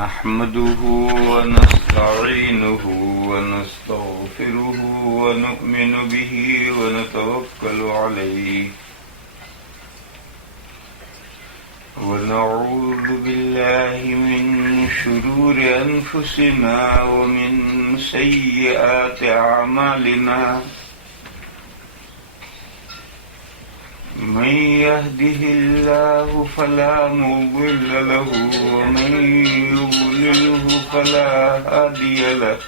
نحمده ونستعينه ونستغفره ونؤمن به ونتوكل عليه ونعوذ بالله من شرور أنفسنا ومن سيئات أعمالنا من يهده الله فلا مضل له ومن يضلله فلا هادي له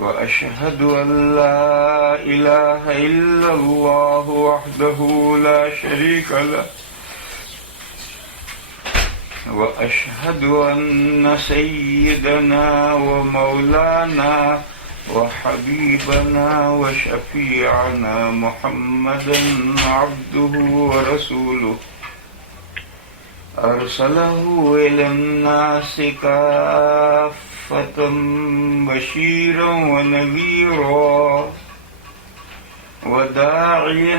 وأشهد أن لا إله إلا الله وحده لا شريك له وأشهد أن سيدنا ومولانا وحبيبنا وشفيعنا محمدا عبده ورسوله أرسله إلى الناس كافة بشيرا ونذيرا وداعيا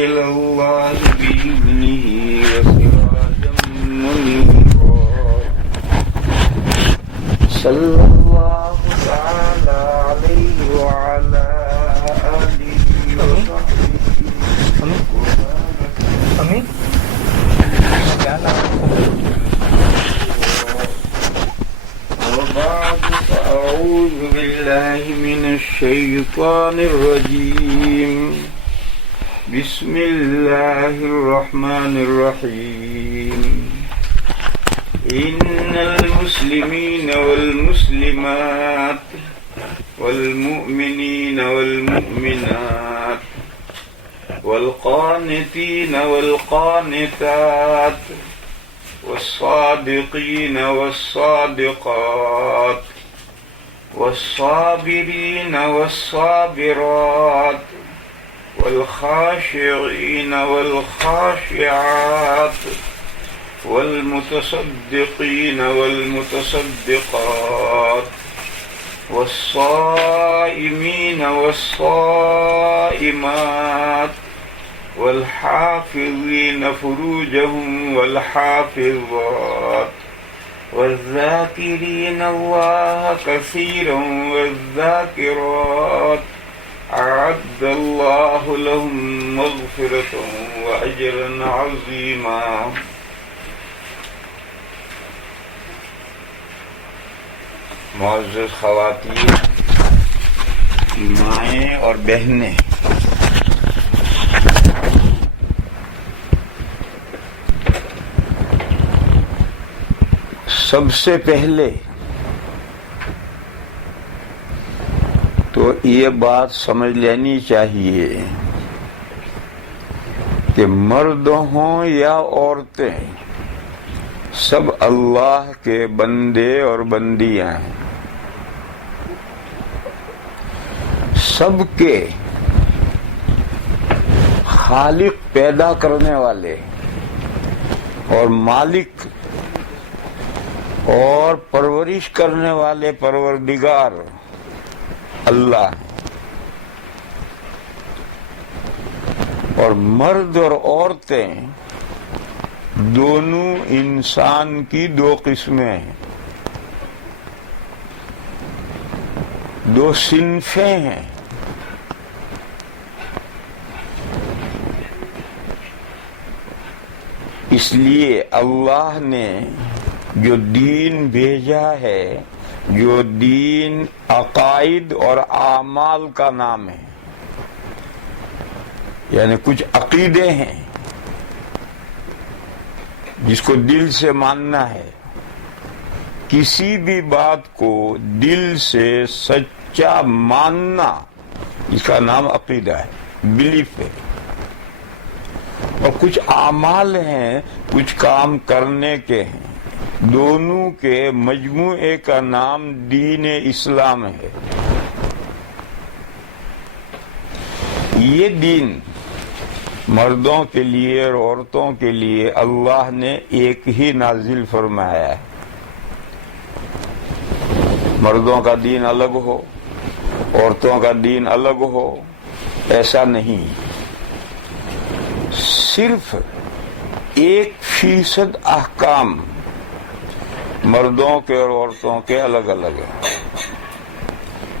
إلى الله بإذنه وسراجا منيرا صلى الله تعالى عليه وعلى آله وصحبه وبارك وبعد فأعوذ بالله من الشيطان الرجيم بسم الله الرحمن الرحيم إن المسلمين والمسلمات والمؤمنين والمؤمنات والقانتين والقانتات والصادقين والصادقات والصابرين والصابرات والخاشعين والخاشعات والمتصدقين والمتصدقات والصائمين والصائمات والحافظين فروجهم والحافظات والذاكرين الله كثيرا والذاكرات أعد الله لهم مغفرة وأجرا عظيما معزز خواتین، مائیں اور بہنیں، سب سے پہلے تو یہ بات سمجھ لینی چاہیے کہ مرد ہوں یا عورتیں سب اللہ کے بندے اور بندیاں ہیں، سب کے خالق پیدا کرنے والے اور مالک اور پرورش کرنے والے پروردگار اللہ ہیں، اور مرد اور عورتیں دونوں انسان کی دو قسمیں ہیں، دو صنفیں ہیں۔ اس لیے اللہ نے جو دین بھیجا ہے، جو دین عقائد اور اعمال کا نام ہے، یعنی کچھ عقیدے ہیں جس کو دل سے ماننا ہے، کسی بھی بات کو دل سے سچا ماننا، اس کا نام عقیدہ ہے، بلیف ہے۔ اور کچھ اعمال ہیں، کچھ کام کرنے کے ہیں، دونوں کے مجموعے کا نام دین اسلام ہے۔ یہ دین مردوں کے لیے اور عورتوں کے لیے اللہ نے ایک ہی نازل فرمایا ہے۔ مردوں کا دین الگ ہو، عورتوں کا دین الگ ہو، ایسا نہیں۔ صرف 1% احکام مردوں کے اور عورتوں کے الگ الگ ہیں،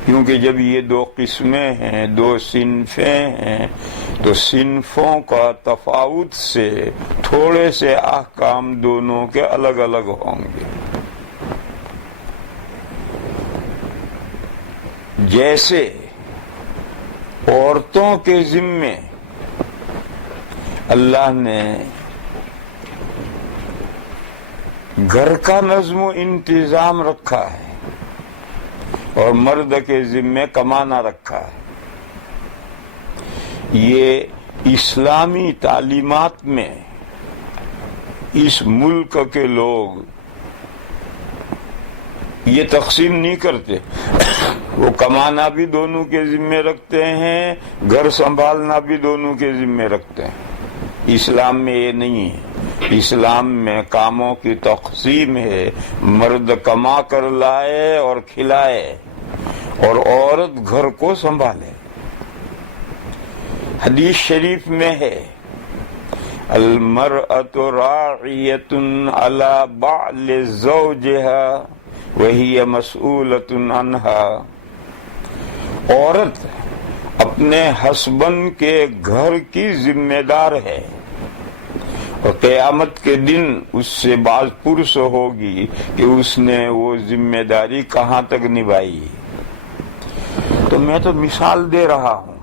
کیونکہ جب یہ دو قسمیں ہیں، دو صنفیں ہیں، تو صنفوں کا تفاوت سے تھوڑے سے احکام دونوں کے الگ الگ ہوں گے۔ جیسے عورتوں کے ذمے اللہ نے گھر کا نظم و انتظام رکھا ہے اور مرد کے ذمے کمانا رکھا ہے، یہ اسلامی تعلیمات میں اس ملک کے لوگ یہ تقسیم نہیں کرتے۔ وہ کمانا بھی دونوں کے ذمے رکھتے ہیں، گھر سنبھالنا بھی دونوں کے ذمے رکھتے ہیں۔ اسلام میں یہ نہیں ہے، اسلام میں کاموں کی تقسیم ہے، مرد کما کر لائے اور کھلائے اور عورت گھر کو سنبھالے۔ حدیث شریف میں ہے المرأۃ راعیۃ علی بعل زوجها وہی مسئولۃ عنہا، عورت اپنے ہسبینڈ کے گھر کی ذمہ دار ہے اور قیامت کے دن اس سے باز پرس ہوگی کہ اس نے وہ ذمہ داری کہاں تک نبھائی۔ تو میں تو مثال دے رہا ہوں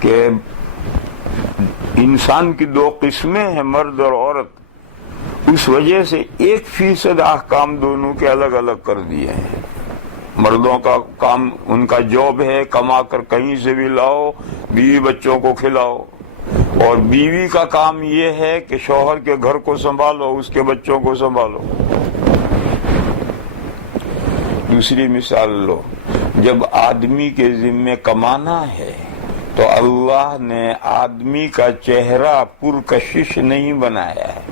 کہ انسان کی دو قسمیں ہیں، مرد اور عورت، اس وجہ سے 1% احکام دونوں کے الگ الگ کر دیے ہیں۔ مردوں کا کام، ان کا جاب ہے کما کر کہیں سے بھی لاؤ، بیوی بچوں کو کھلاؤ، اور بیوی کا کام یہ ہے کہ شوہر کے گھر کو سنبھالو، اس کے بچوں کو سنبھالو۔ دوسری مثال لو، جب آدمی کے ذمے کمانا ہے تو اللہ نے آدمی کا چہرہ پرکشش نہیں بنایا ہے،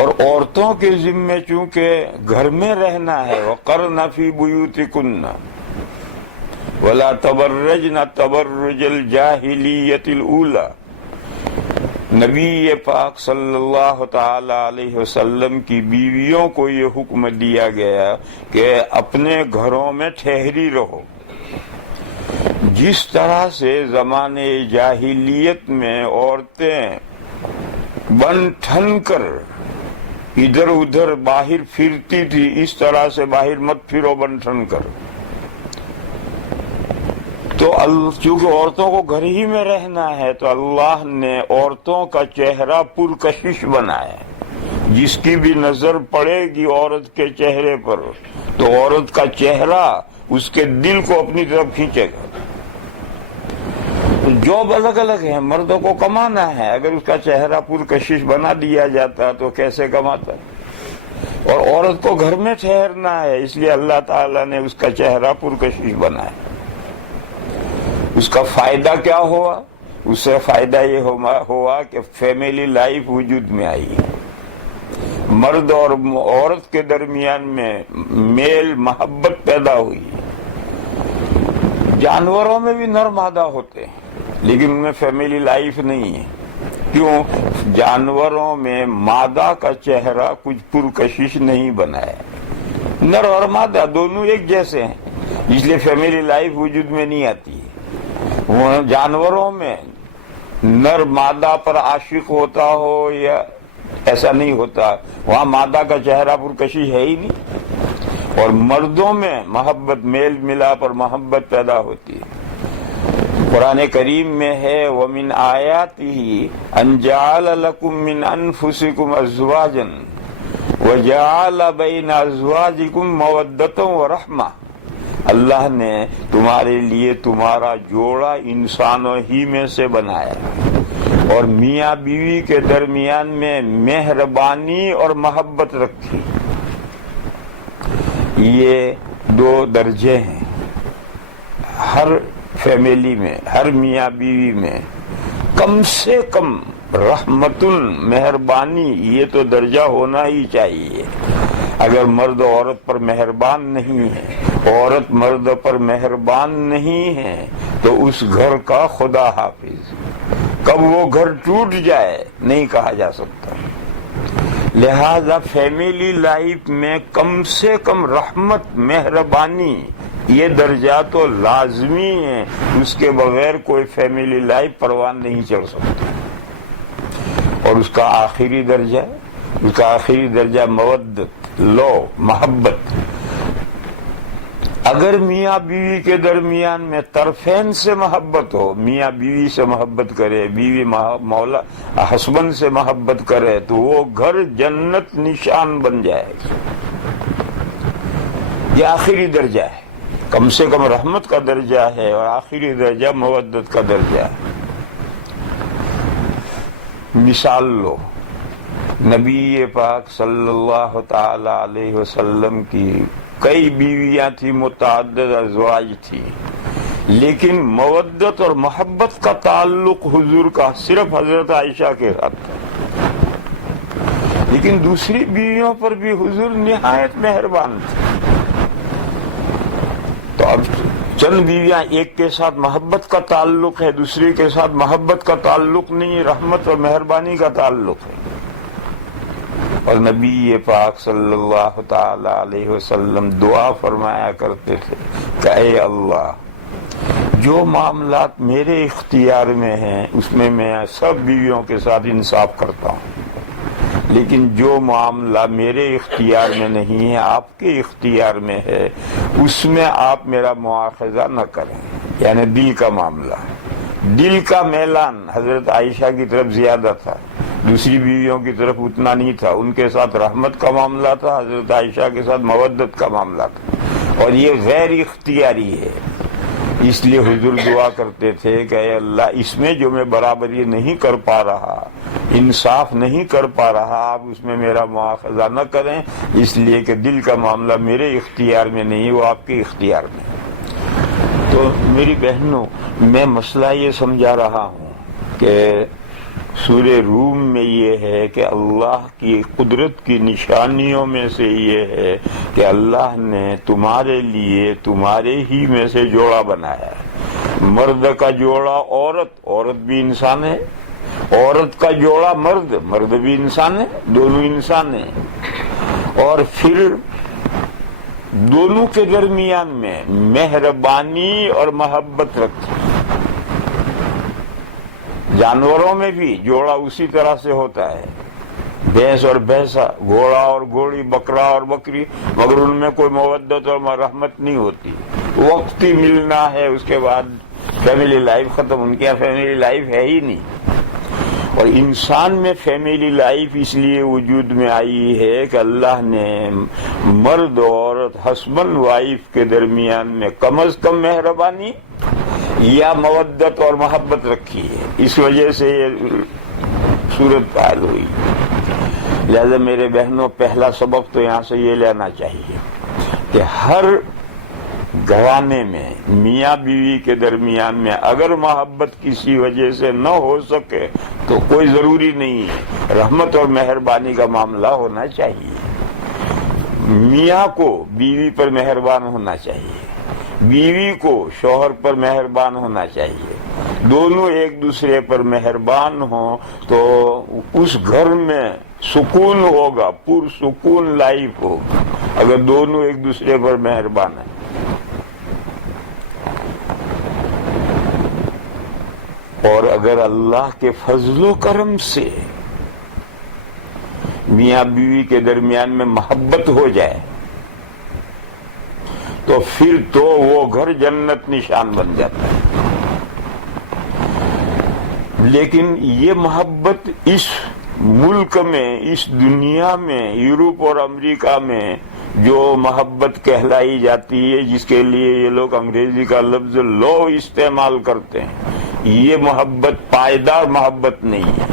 اور عورتوں کے ذمے چونکہ گھر میں رہنا ہے، وَقَرْنَ فِي بُيُوتِكُنَّ وَلَا تَبَرَّجْنَ تَبَرُّجَ الْجَاهِلِيَّةِ الْأُولَى، نبی پاک صلی اللہ تعالی علیہ وسلم کی بیویوں کو یہ حکم دیا گیا کہ اپنے گھروں میں ٹھہری رہو۔ جس طرح سے زمانے جاہلیت میں عورتیں بن ٹھن کر ادھر ادھر باہر پھرتی تھی، اس طرح سے باہر مت پھرو بن ٹھن کر۔ تو چونکہ عورتوں کو گھر ہی میں رہنا ہے تو اللہ نے عورتوں کا چہرہ پرکشش بنایا، جس کی بھی نظر پڑے گی عورت کے چہرے پر تو عورت کا چہرہ اس کے دل کو اپنی طرف کھینچے گا۔ جاب الگ الگ ہے، مردوں کو کمانا ہے، اگر اس کا چہرہ پرکشش بنا دیا جاتا تو کیسے کماتا، اور عورت کو گھر میں ٹھہرنا ہے، اس لیے اللہ تعالیٰ نے اس کا چہرہ پرکشش بنایا۔ اس کا فائدہ کیا ہوا؟ اس سے فائدہ یہ ہوا کہ فیملی لائف وجود میں آئی، مرد اور عورت کے درمیان میں میل محبت پیدا ہوئی۔ جانوروں میں بھی نر مادہ ہوتے ہیں لیکن ان میں فیملی لائف نہیں ہے، کیوں؟ جانوروں میں مادہ کا چہرہ کچھ پرکشش نہیں بنایا، نر اور مادہ دونوں ایک جیسے ہیں، اس لیے فیملی لائف وجود میں نہیں آتی ہے۔ وہ جانوروں میں نر مادہ پر عاشق ہوتا ہو یا ایسا نہیں ہوتا، وہاں مادہ کا چہرہ پرکشش ہے ہی نہیں، اور مردوں میں محبت، میل ملاپ اور محبت پیدا ہوتی ہے۔ قرآن کریم میں ہے وَمِنْ آيَاتِهِ أَنْ جَعَلَ لَكُم مِّنْ أَنفُسِكُمْ أَزْوَاجًا وَجَعَلَ بَيْنَ أَزْوَاجِكُمْ مَوَدَّةً وَرَحْمَةً، اللہ نے تمہارے لیے تمہارا جوڑا انسانوں ہی میں سے بنایا اور میاں بیوی کے درمیان میں مہربانی اور محبت رکھی۔ یہ دو درجے ہیں ہر فیملی میں، ہر میاں بیوی میں کم سے کم رحمت، مہربانی، یہ تو درجہ ہونا ہی چاہیے۔ اگر مرد عورت پر مہربان نہیں ہے، عورت مرد پر مہربان نہیں ہے تو اس گھر کا خدا حافظ، کب وہ گھر ٹوٹ جائے نہیں کہا جا سکتا. لہذا فیملی لائف میں کم سے کم رحمت، مہربانی، یہ درجہ تو لازمی ہے. اس کے بغیر کوئی فیملی لائف پروان نہیں چڑھ سکتی. اور اس کا آخری درجہ مودت، لو، محبت. اگر میاں بیوی کے درمیان میں طرفین سے محبت ہو، میاں بیوی سے محبت کرے، بیوی مولا ہسبینڈ سے محبت کرے، تو وہ گھر جنت نشان بن جائے گا. یہ آخری درجہ ہے. کم سے کم رحمت کا درجہ ہے اور آخری درجہ مودت کا درجہ ہے. مثال لو، نبی پاک صلی اللہ تعالی علیہ وسلم کی کئی بیویاں تھی، متعدد ازواج تھی، لیکن مودت اور محبت کا تعلق حضور کا صرف حضرت عائشہ کے ساتھ تھا. لیکن دوسری بیویوں پر بھی حضور نہایت مہربان تھے. تو اب چند بیویاں، ایک کے ساتھ محبت کا تعلق ہے، دوسری کے ساتھ محبت کا تعلق نہیں، رحمت اور مہربانی کا تعلق ہے. اور نبی پاک صلی اللہ تعالی علیہ وسلم دعا فرمایا کرتے تھے کہ اے اللہ، جو معاملات میرے اختیار میں ہیں اس میں میں سب بیویوں کے ساتھ انصاف کرتا ہوں، لیکن جو معاملہ میرے اختیار میں نہیں ہے، آپ کے اختیار میں ہے، اس میں آپ میرا مواخذہ نہ کریں. یعنی دل کا معاملہ، دل کا میلان حضرت عائشہ کی طرف زیادہ تھا، دوسری بیویوں کی طرف اتنا نہیں تھا. ان کے ساتھ رحمت کا معاملہ تھا، حضرت عائشہ کے ساتھ مودت کا معاملہ تھا، اور یہ غیر اختیاری ہے. اس لیے حضور دعا کرتے تھے کہ اے اللہ، اس میں جو میں برابری نہیں کر پا رہا، انصاف نہیں کر پا رہا، آپ اس میں میرا مواخذہ نہ کریں، اس لیے کہ دل کا معاملہ میرے اختیار میں نہیں، وہ آپ کے اختیار میں. تو میری بہنوں، میں مسئلہ یہ سمجھا رہا ہوں کہ سورہ روم میں یہ ہے کہ اللہ کی قدرت کی نشانیوں میں سے یہ ہے کہ اللہ نے تمہارے لیے تمہارے ہی میں سے جوڑا بنایا ہے. مرد کا جوڑا عورت بھی انسان ہے، عورت کا جوڑا مرد بھی انسان ہے، دونوں انسان ہیں. اور پھر دونوں کے درمیان میں مہربانی اور محبت رکھی. جانوروں میں بھی جوڑا اسی طرح سے ہوتا ہے، بھینس اور بھینسا، گھوڑا اور گھوڑی، بکرا اور بکری، مگر ان میں کوئی مودت اور رحمت نہیں ہوتی. وقتی ملنا ہے، اس کے بعد فیملی لائف ختم. ان کی فیملی لائف ہے ہی نہیں. اور انسان میں فیملی لائف اس لیے وجود میں آئی ہے کہ اللہ نے مرد اور عورت، ہسبینڈ وائف کے درمیان میں کم از کم مہربانی یا مودت اور محبت رکھی ہے. اس وجہ سے یہ صورت پائل ہوئی. لہذا میرے بہنوں، پہلا سبق تو یہاں سے یہ لینا چاہیے کہ ہر گھرانے میں میاں بیوی کے درمیان میں اگر محبت کسی وجہ سے نہ ہو سکے تو کوئی ضروری نہیں ہے، رحمت اور مہربانی کا معاملہ ہونا چاہیے. میاں کو بیوی پر مہربان ہونا چاہیے، بیوی کو شوہر پر مہربان ہونا چاہیے. دونوں ایک دوسرے پر مہربان ہوں تو اس گھر میں سکون ہوگا، پرسکون لائف ہوگا اگر دونوں ایک دوسرے پر مہربان ہیں. اور اگر اللہ کے فضل و کرم سے میاں بیوی کے درمیان میں محبت ہو جائے تو پھر تو وہ گھر جنت نشان بن جاتا ہے. لیکن یہ محبت اس ملک میں، اس دنیا میں، یورپ اور امریکہ میں جو محبت کہلائی جاتی ہے، جس کے لیے یہ لوگ انگریزی کا لفظ لو استعمال کرتے ہیں، یہ محبت پائیدار محبت نہیں ہے.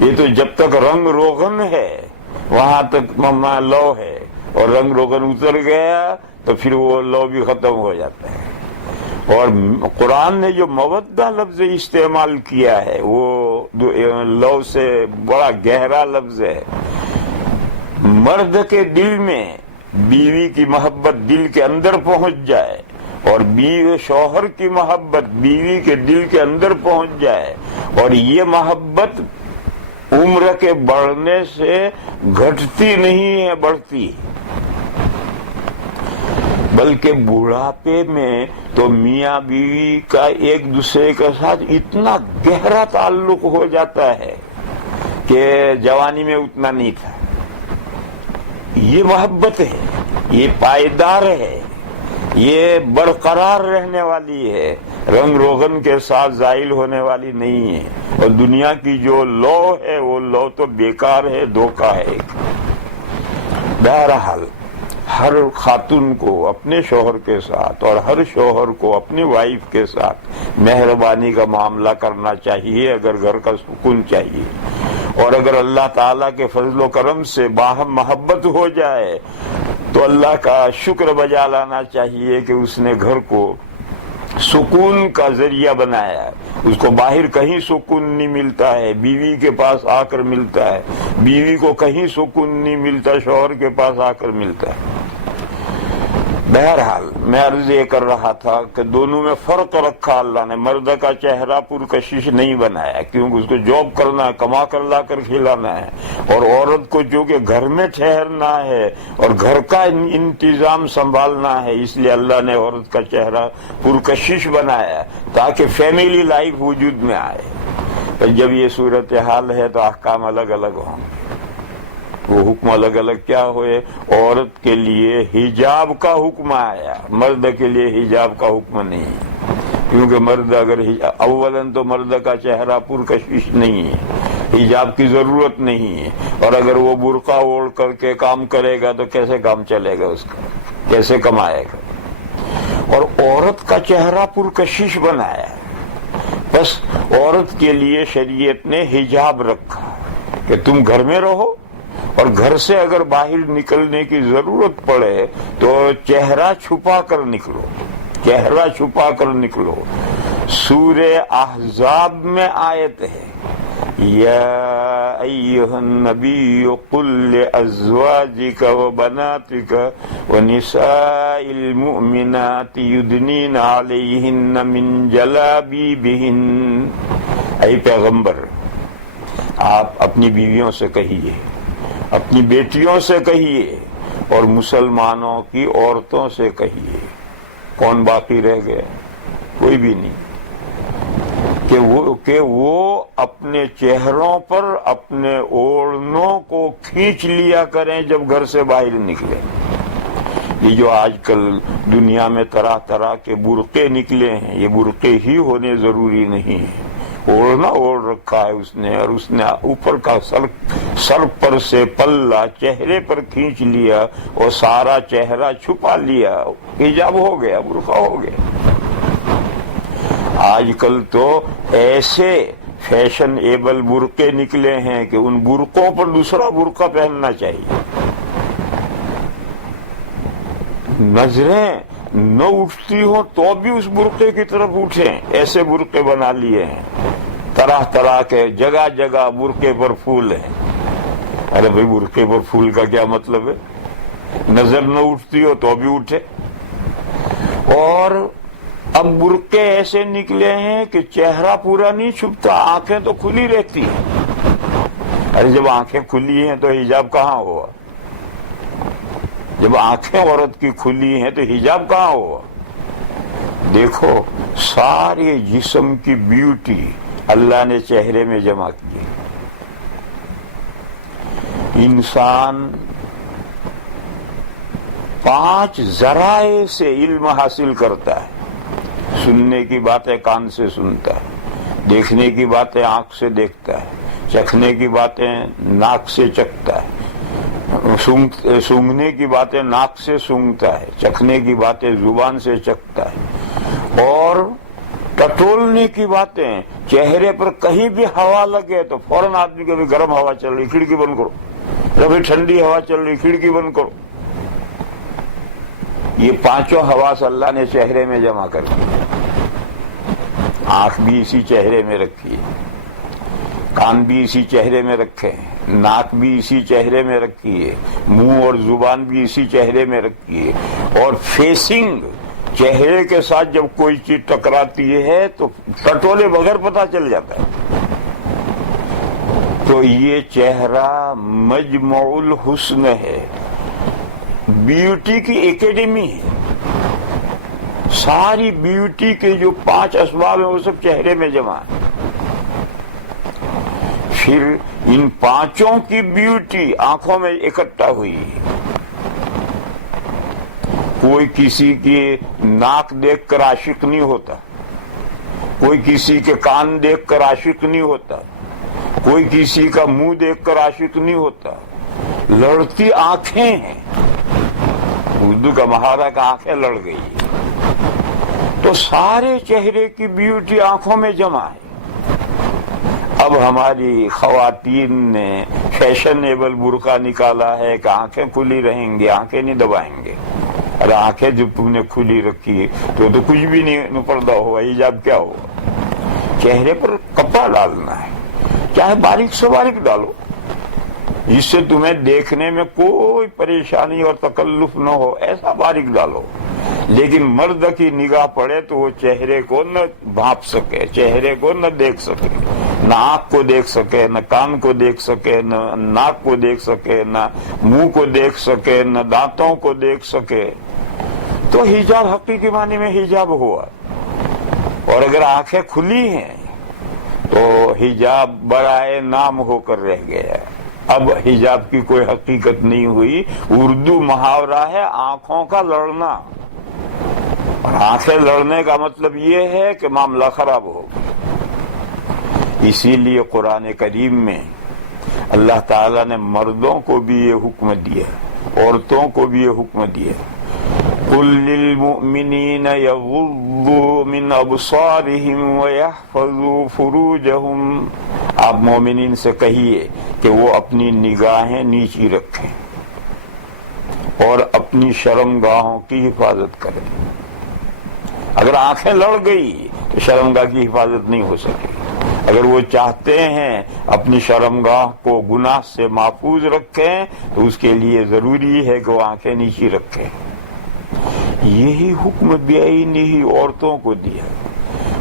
یہ تو جب تک رنگ روغن ہے وہاں تک مما لو ہے، اور رنگ روغن اتر گیا تو پھر وہ لو بھی ختم ہو جاتا ہے. اور قرآن نے جو مودہ لفظ استعمال کیا ہے وہ لو سے بڑا گہرا لفظ ہے. مرد کے دل میں بیوی کی محبت دل کے اندر پہنچ جائے اور بیوی شوہر کی محبت بیوی کے دل کے اندر پہنچ جائے، اور یہ محبت عمر کے بڑھنے سے گھٹتی نہیں ہے، بڑھتی، بلکہ بڑھاپے میں تو میاں بیوی کا ایک دوسرے کے ساتھ اتنا گہرا تعلق ہو جاتا ہے کہ جوانی میں اتنا نہیں تھا۔ یہ محبت ہے، یہ پائیدار ہے، یہ برقرار رہنے والی ہے، رنگ روغن کے ساتھ زائل ہونے والی نہیں ہے۔ اور دنیا کی جو لو ہے وہ لو تو بیکار ہے، دھوکہ ہے۔ بہرحال ہر خاتون کو اپنے شوہر کے ساتھ اور ہر شوہر کو اپنی وائف کے ساتھ مہربانی کا معاملہ کرنا چاہیے اگر گھر کا سکون چاہیے، اور اگر اللہ تعالیٰ کے فضل و کرم سے باہم محبت ہو جائے تو اللہ کا شکر بجا لانا چاہیے کہ اس نے گھر کو سکون کا ذریعہ بنایا۔ اس کو باہر کہیں سکون نہیں ملتا ہے، بیوی کے پاس آ کر ملتا ہے، بیوی کو کہیں سکون نہیں ملتا، شوہر کے پاس آ کر ملتا ہے۔ بہرحال میں عرض یہ کر رہا تھا کہ دونوں میں فرق رکھا اللہ نے۔ مرد کا چہرہ پرکشش نہیں بنایا کیونکہ اس کو جاب کرنا ہے، کما کر لا کر کھلانا ہے، اور عورت کو جو کہ گھر میں ٹھہرنا ہے اور گھر کا انتظام سنبھالنا ہے، اس لیے اللہ نے عورت کا چہرہ پرکشش بنایا تاکہ فیملی لائف وجود میں آئے۔ پر جب یہ صورتحال ہے تو احکام الگ الگ ہوں گے۔ وہ حکم الگ الگ کیا ہوئے؟ عورت کے لیے حجاب کا حکم آیا، مرد کے لیے حجاب کا حکم نہیں، کیونکہ مرد اگر اولاً تو مرد کا چہرہ پرکشش نہیں ہے، حجاب کی ضرورت نہیں ہے، اور اگر وہ برقع اوڑھ کر کے کام کرے گا تو کیسے کام چلے گا، اس کا کیسے کمائے گا؟ اور عورت کا چہرہ پرکشش بنایا، بس عورت کے لیے شریعت نے حجاب رکھا کہ تم گھر میں رہو، اور گھر سے اگر باہر نکلنے کی ضرورت پڑے تو چہرہ چھپا کر نکلو، چہرہ چھپا کر نکلو۔ سورہ احزاب میں آیت ہے، یا ایھا النبی قل لازواجک وبناتک ونساء المؤمنات یدنین علیہن من جلابیبہن۔ اے پیغمبر، آپ اپنی بیویوں سے کہیے، اپنی بیٹیوں سے کہیے، اور مسلمانوں کی عورتوں سے کہیے۔ کون باقی رہ گئے؟ کوئی بھی نہیں، کہ وہ اپنے چہروں پر اپنے اوڑھنوں کو کھینچ لیا کریں جب گھر سے باہر نکلے۔ یہ جو آج کل دنیا میں طرح طرح کے برقعے نکلے ہیں، یہ برقعے ہی ہونے ضروری نہیں ہے، اوڑھنا اوڑھ رکھا ہے اس نے، اور اس نے اوپر کا سر پر سے پلہ چہرے پر کھینچ لیا اور سارا چہرہ چھپا لیا، حجاب ہو گیا، برقع ہو گیا۔ آج کل تو ایسے فیشن ایبل برقعے نکلے ہیں کہ ان برقعوں پر دوسرا برقع پہننا چاہیے۔ نظریں نہ اٹھتی ہو تو بھی اس برقعے کی طرف اٹھیں، ایسے برقعے بنا لیے ہیں، طرح طرح کے، جگہ جگہ برقعے پر پھول ہیں۔ ارے بھائی، برقعے پر پھول کا کیا مطلب ہے؟ نظر نہ اٹھتی ہو تو بھی اٹھے۔ اور اب برقعے ایسے نکلے ہیں کہ چہرہ پورا نہیں چھپتا، آنکھیں تو کھلی رہتی ہیں۔ ارے جب آنکھیں کھلی ہیں تو حجاب کہاں ہوا؟ جب آنکھیں عورت کی کھلی ہیں تو حجاب کہاں ہوا؟ دیکھو، سارے جسم کی بیوٹی اللہ نے چہرے میں جمع کی۔ انسان 5 ذرائع سے علم حاصل کرتا ہے۔ سننے کی باتیں کان سے سنتا ہے، دیکھنے کی باتیں آنکھ سے دیکھتا ہے، چکھنے کی باتیں ناک سے چکھتا ہے، سونگھنے کی باتیں ناک سے سونگھتا ہے، چکھنے کی باتیں زبان سے چکھتا ہے، اور ٹٹولنے کی باتیں چہرے پر کہیں بھی ہوا لگے تو فوراً آدمی کو بھی گرم ہوا چل رہی، کھڑکی بند کرو، کبھی ٹھنڈی ہوا چل رہی، کھڑکی بند کرو۔ یہ 5 حواس اللہ نے چہرے میں جمع کر دی۔ آنکھ بھی اسی چہرے میں رکھی ہے، کان بھی اسی چہرے میں رکھے ہیں، ناک بھی اسی چہرے میں رکھی ہے، منہ اور زبان بھی اسی چہرے میں رکھی ہے، اور فیسنگ چہرے کے ساتھ جب کوئی چیز ٹکراتی ہے تو ٹٹولے بغیر پتہ چل جاتا ہے. تو یہ چہرہ مجمع الحسن ہے، بیوٹی کی اکیڈمی ہے. ساری بیوٹی کے جو 5 اسباب ہیں وہ سب چہرے میں جمع ہے. پھر ان 5 کی بیوٹی آنکھوں میں اکٹھا ہوئی. کوئی کسی کی ناک دیکھ کر عاشق نہیں ہوتا، کوئی کسی کے کان دیکھ کر عاشق نہیں ہوتا، کوئی کسی کا منہ دیکھ کر عاشق نہیں ہوتا. لڑتی آنکھیں ہیں. اردو کا محاورہ کا آنکھیں لڑ گئی. تو سارے چہرے کی بیوٹی آنکھوں میں جمع ہے. اب ہماری خواتین نے فیشنیبل برقع نکالا ہے کہ آنکھیں کھلی رہیں گی، آنکھیں نہیں دبائیں گے. ارے آنکھیں جب تم نے کھلی رکھی تو کچھ بھی نہیں پردہ ہوا، حجاب کیا ہوا؟ چہرے پر کپڑا ڈالنا ہے، چاہے باریک سے باریک ڈالو جس سے تمہیں دیکھنے میں کوئی پریشانی اور تکلف نہ ہو، ایسا باریک ڈالو. لیکن مرد کی نگاہ پڑے تو وہ چہرے کو نہ بھانپ سکے، چہرے کو نہ دیکھ سکے، نہ آنکھ کو دیکھ سکے، نہ کان کو دیکھ سکے، نہ ناک کو دیکھ سکے، نہ منہ کو دیکھ سکے، نہ دانتوں کو دیکھ سکے. تو حجاب حقیقی معنی میں حجاب ہوا. اور اگر آنکھیں کھلی ہیں تو حجاب برائے نام ہو کر رہ گیا. اب حجاب کی کوئی حقیقت نہیں ہوئی. اردو محاورہ ہے آنکھوں کا لڑنا. اور آنکھیں لڑنے کا مطلب یہ ہے کہ معاملہ خراب ہو. اسی لیے قرآن کریم میں اللہ تعالیٰ نے مردوں کو بھی یہ حکم دیا، عورتوں کو بھی یہ حکم دیا. قُل لِّلْمُؤْمِنِينَ يَغُضُّوا مِنْ أَبْصَارِهِمْ وَيَحْفَظُوا فُرُوجَهُمْ. آپ مومنین سے کہیے کہ وہ اپنی نگاہیں نیچی رکھیں اور اپنی شرمگاہوں کی حفاظت کریں. اگر آنکھیں لڑ گئی تو شرمگاہ کی حفاظت نہیں ہو سکے. اگر وہ چاہتے ہیں اپنی شرمگاہ کو گناہ سے محفوظ رکھیں تو اس کے لیے ضروری ہے کہ وہ آنکھیں نیچی رکھیں. یہی حکم بعینہ عورتوں کو دیا.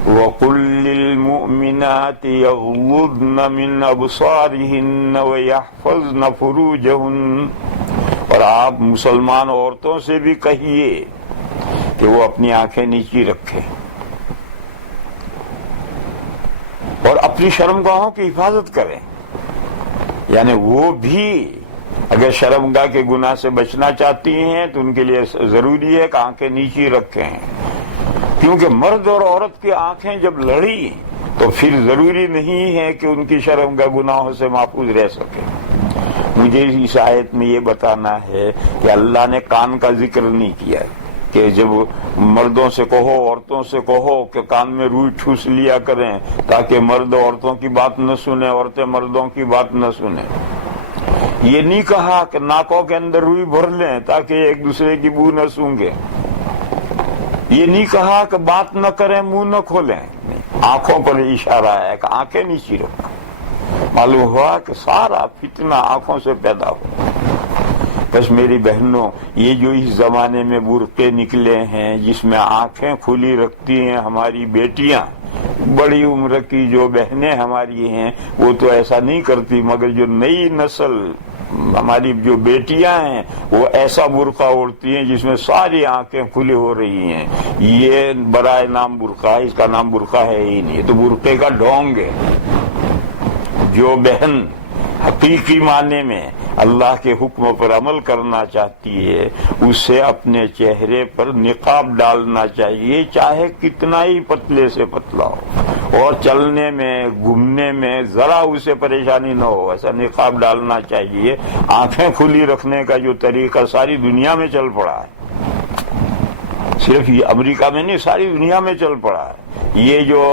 وَقُلْ لِلْمُؤْمِنَاتِ يَغْضُضْنَ مِنْ أَبْصَارِهِنَّ وَيَحْفَظْنَ فُرُوجَهُنَّ. اور آپ مسلمان عورتوں سے بھی کہیے کہ وہ اپنی آنکھیں نیچی رکھیں اور اپنی شرمگاہوں کی حفاظت کریں. یعنی وہ بھی اگر شرمگاہ کے گناہ سے بچنا چاہتی ہیں تو ان کے لیے ضروری ہے کہ آنکھیں نیچی رکھیں. کیونکہ مرد اور عورت کی آنکھیں جب لڑی تو پھر ضروری نہیں ہے کہ ان کی شرمگاہ گناہوں سے محفوظ رہ سکے. مجھے اس آیت میں یہ بتانا ہے کہ اللہ نے کان کا ذکر نہیں کیا کہ جب مردوں سے کہو عورتوں سے کہو کہ کان میں روئی ٹھوس لیا کریں تاکہ مرد عورتوں کی بات نہ سنیں، عورتیں مردوں کی بات نہ سنیں. یہ نہیں کہا کہ ناکوں کے اندر روئی بھر لیں تاکہ ایک دوسرے کی بو نہ سونگیں. یہ نہیں کہا کہ بات نہ کریں، منہ نہ کھولیں. آنکھوں پر اشارہ ہے کہ آنکھیں نیچی رکھو. معلوم ہوا کہ سارا فتنہ آنکھوں سے پیدا ہوا. بس میری بہنوں، یہ جو اس زمانے میں برقعے نکلے ہیں جس میں آنکھیں کھلی رکھتی ہیں ہماری بیٹیاں، بڑی عمر کی جو بہنیں ہماری ہیں وہ تو ایسا نہیں کرتی، مگر جو نئی نسل ہماری جو بیٹیاں ہیں وہ ایسا برقع اوڑھتی ہیں جس میں ساری آنکھیں کھلی ہو رہی ہیں. یہ برائے نام برقع ہے، اس کا نام برقع ہے ہی نہیں، تو برقعے کا ڈھونگ ہے. جو بہن حقیقی معنی میں اللہ کے حکم پر عمل کرنا چاہتی ہے اسے اپنے چہرے پر نقاب ڈالنا چاہیے، چاہے کتنا ہی پتلے سے پتلا ہو، اور چلنے میں گھومنے میں ذرا اسے پریشانی نہ ہو، ایسا نقاب ڈالنا چاہیے. آنکھیں کھلی رکھنے کا جو طریقہ ساری دنیا میں چل پڑا ہے، صرف یہ امریکہ میں نہیں ساری دنیا میں چل پڑا ہے. یہ جو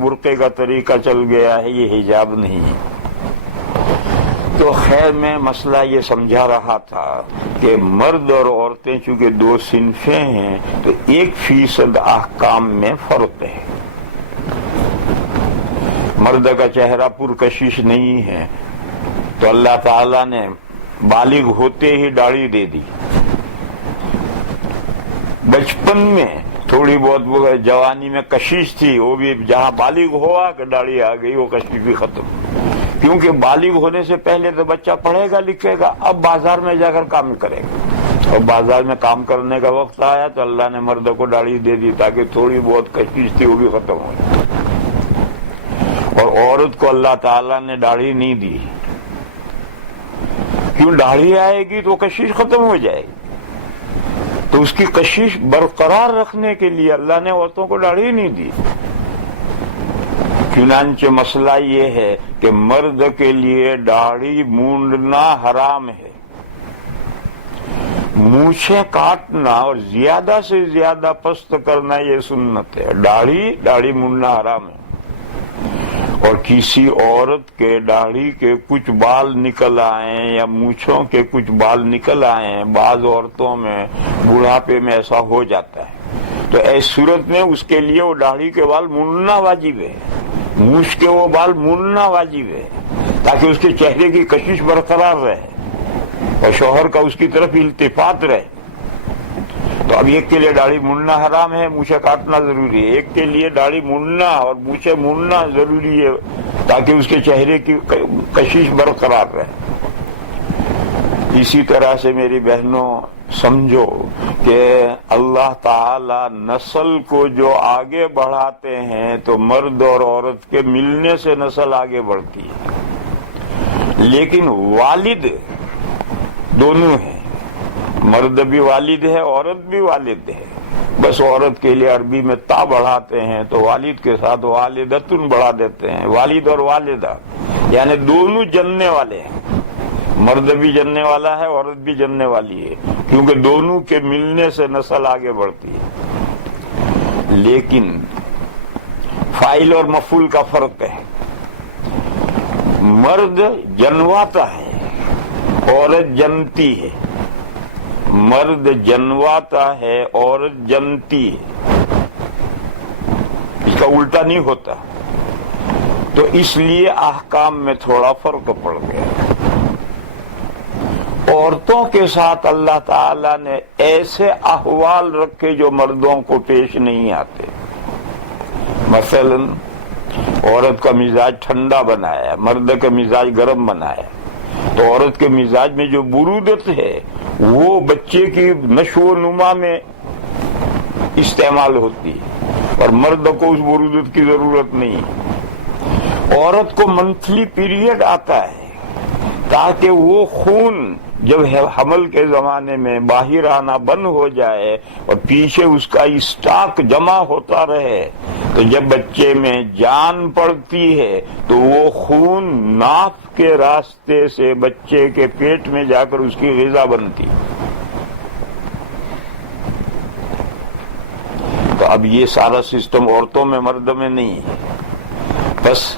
برقعے کا طریقہ چل گیا ہے یہ حجاب نہیں ہے. تو خیر میں مسئلہ یہ سمجھا رہا تھا کہ مرد اور عورتیں چونکہ 2 صنفیں ہیں تو 1% احکام میں فرق ہے. مرد کا چہرہ پرکشش نہیں ہے تو اللہ تعالی نے بالغ ہوتے ہی داڑھی دے دی. بچپن میں تھوڑی بہت وہ جوانی میں کشش تھی، وہ بھی جہاں بالغ ہوا کہ داڑھی آ گئی وہ کشش بھی ختم، کیونکہ بالغ ہونے سے پہلے تو بچہ پڑھے گا لکھے گا، اب بازار میں جا کر کام کرے گا، اور بازار میں کام کرنے کا وقت آیا تو اللہ نے مرد کو داڑھی دے دی تاکہ تھوڑی بہت کشش تھی وہ بھی ختم ہو جائے، اور عورت کو اللہ تعالیٰ نے داڑھی نہیں دی، کیوں؟ داڑھی آئے گی تو کشش ختم ہو جائے گی، تو اس کی کشش برقرار رکھنے کے لیے اللہ نے عورتوں کو داڑھی نہیں دی۔ چنانچہ مسئلہ یہ ہے کہ مرد کے لیے داڑھی مونڈنا حرام ہے، مونچھیں کاٹنا اور زیادہ سے زیادہ پست کرنا یہ سنت ہے، داڑھی مونڈنا حرام ہے، اور کسی عورت کے داڑھی کے کچھ بال نکل آئیں یا مونچھوں کے کچھ بال نکل آئیں، بعض عورتوں میں بڑھاپے میں ایسا ہو جاتا ہے، تو ایسی صورت میں اس کے لیے وہ داڑھی کے بال مونڈنا واجب ہے، مونچھ کے وہ بال مونڈنا واجب ہے، تاکہ اس کے چہرے کی کشش برقرار رہے اور شوہر کا اس کی طرف التفات رہے۔ تو اب ایک کے لیے داڑھی مونڈنا حرام ہے، مونچھیں کاٹنا ضروری ہے، ایک کے لیے داڑھی مونڈنا اور مونچھیں مونڈنا ضروری ہے تاکہ اس کے چہرے کی کشش برقرار رہے۔ اسی طرح سے میری بہنوں سمجھو کہ اللہ تعالی نسل کو جو آگے بڑھاتے ہیں تو مرد اور عورت کے ملنے سے نسل آگے بڑھتی ہے، لیکن والد دونوں ہیں، مرد بھی والد ہے، عورت بھی والد ہے، بس عورت کے لیے عربی میں تا بڑھاتے ہیں تو والد کے ساتھ والدتن بڑھا دیتے ہیں، والد اور والدہ یعنی دونوں جننے والے ہیں، مرد بھی جننے والا ہے، عورت بھی جننے والی ہے، کیونکہ دونوں کے ملنے سے نسل آگے بڑھتی ہے۔ لیکن فاعل اور مفعول کا فرق ہے، مرد جنواتا ہے، عورت جنتی ہے، مرد جنواتا ہے، عورت جنتی ہے، اس کا الٹا نہیں ہوتا، تو اس لیے احکام میں تھوڑا فرق پڑ گیا۔ عورتوں کے ساتھ اللہ تعالی نے ایسے احوال رکھے جو مردوں کو پیش نہیں آتے، مثلا عورت کا مزاج ٹھنڈا بنایا، مرد کا مزاج گرم بنایا، تو عورت کے مزاج میں جو برودت ہے وہ بچے کی نشو و نما میں استعمال ہوتی ہے، اور مرد کو اس برودت کی ضرورت نہیں ہے۔ عورت کو منتھلی پیریڈ آتا ہے تاکہ وہ خون جب حمل کے زمانے میں باہر آنا بند ہو جائے اور پیچھے اس کا اسٹاک جمع ہوتا رہے، تو جب بچے میں جان پڑتی ہے تو وہ خون ناف کے راستے سے بچے کے پیٹ میں جا کر اس کی غذا بنتی۔ تو اب یہ سارا سسٹم عورتوں میں مرد میں نہیں ہے، بس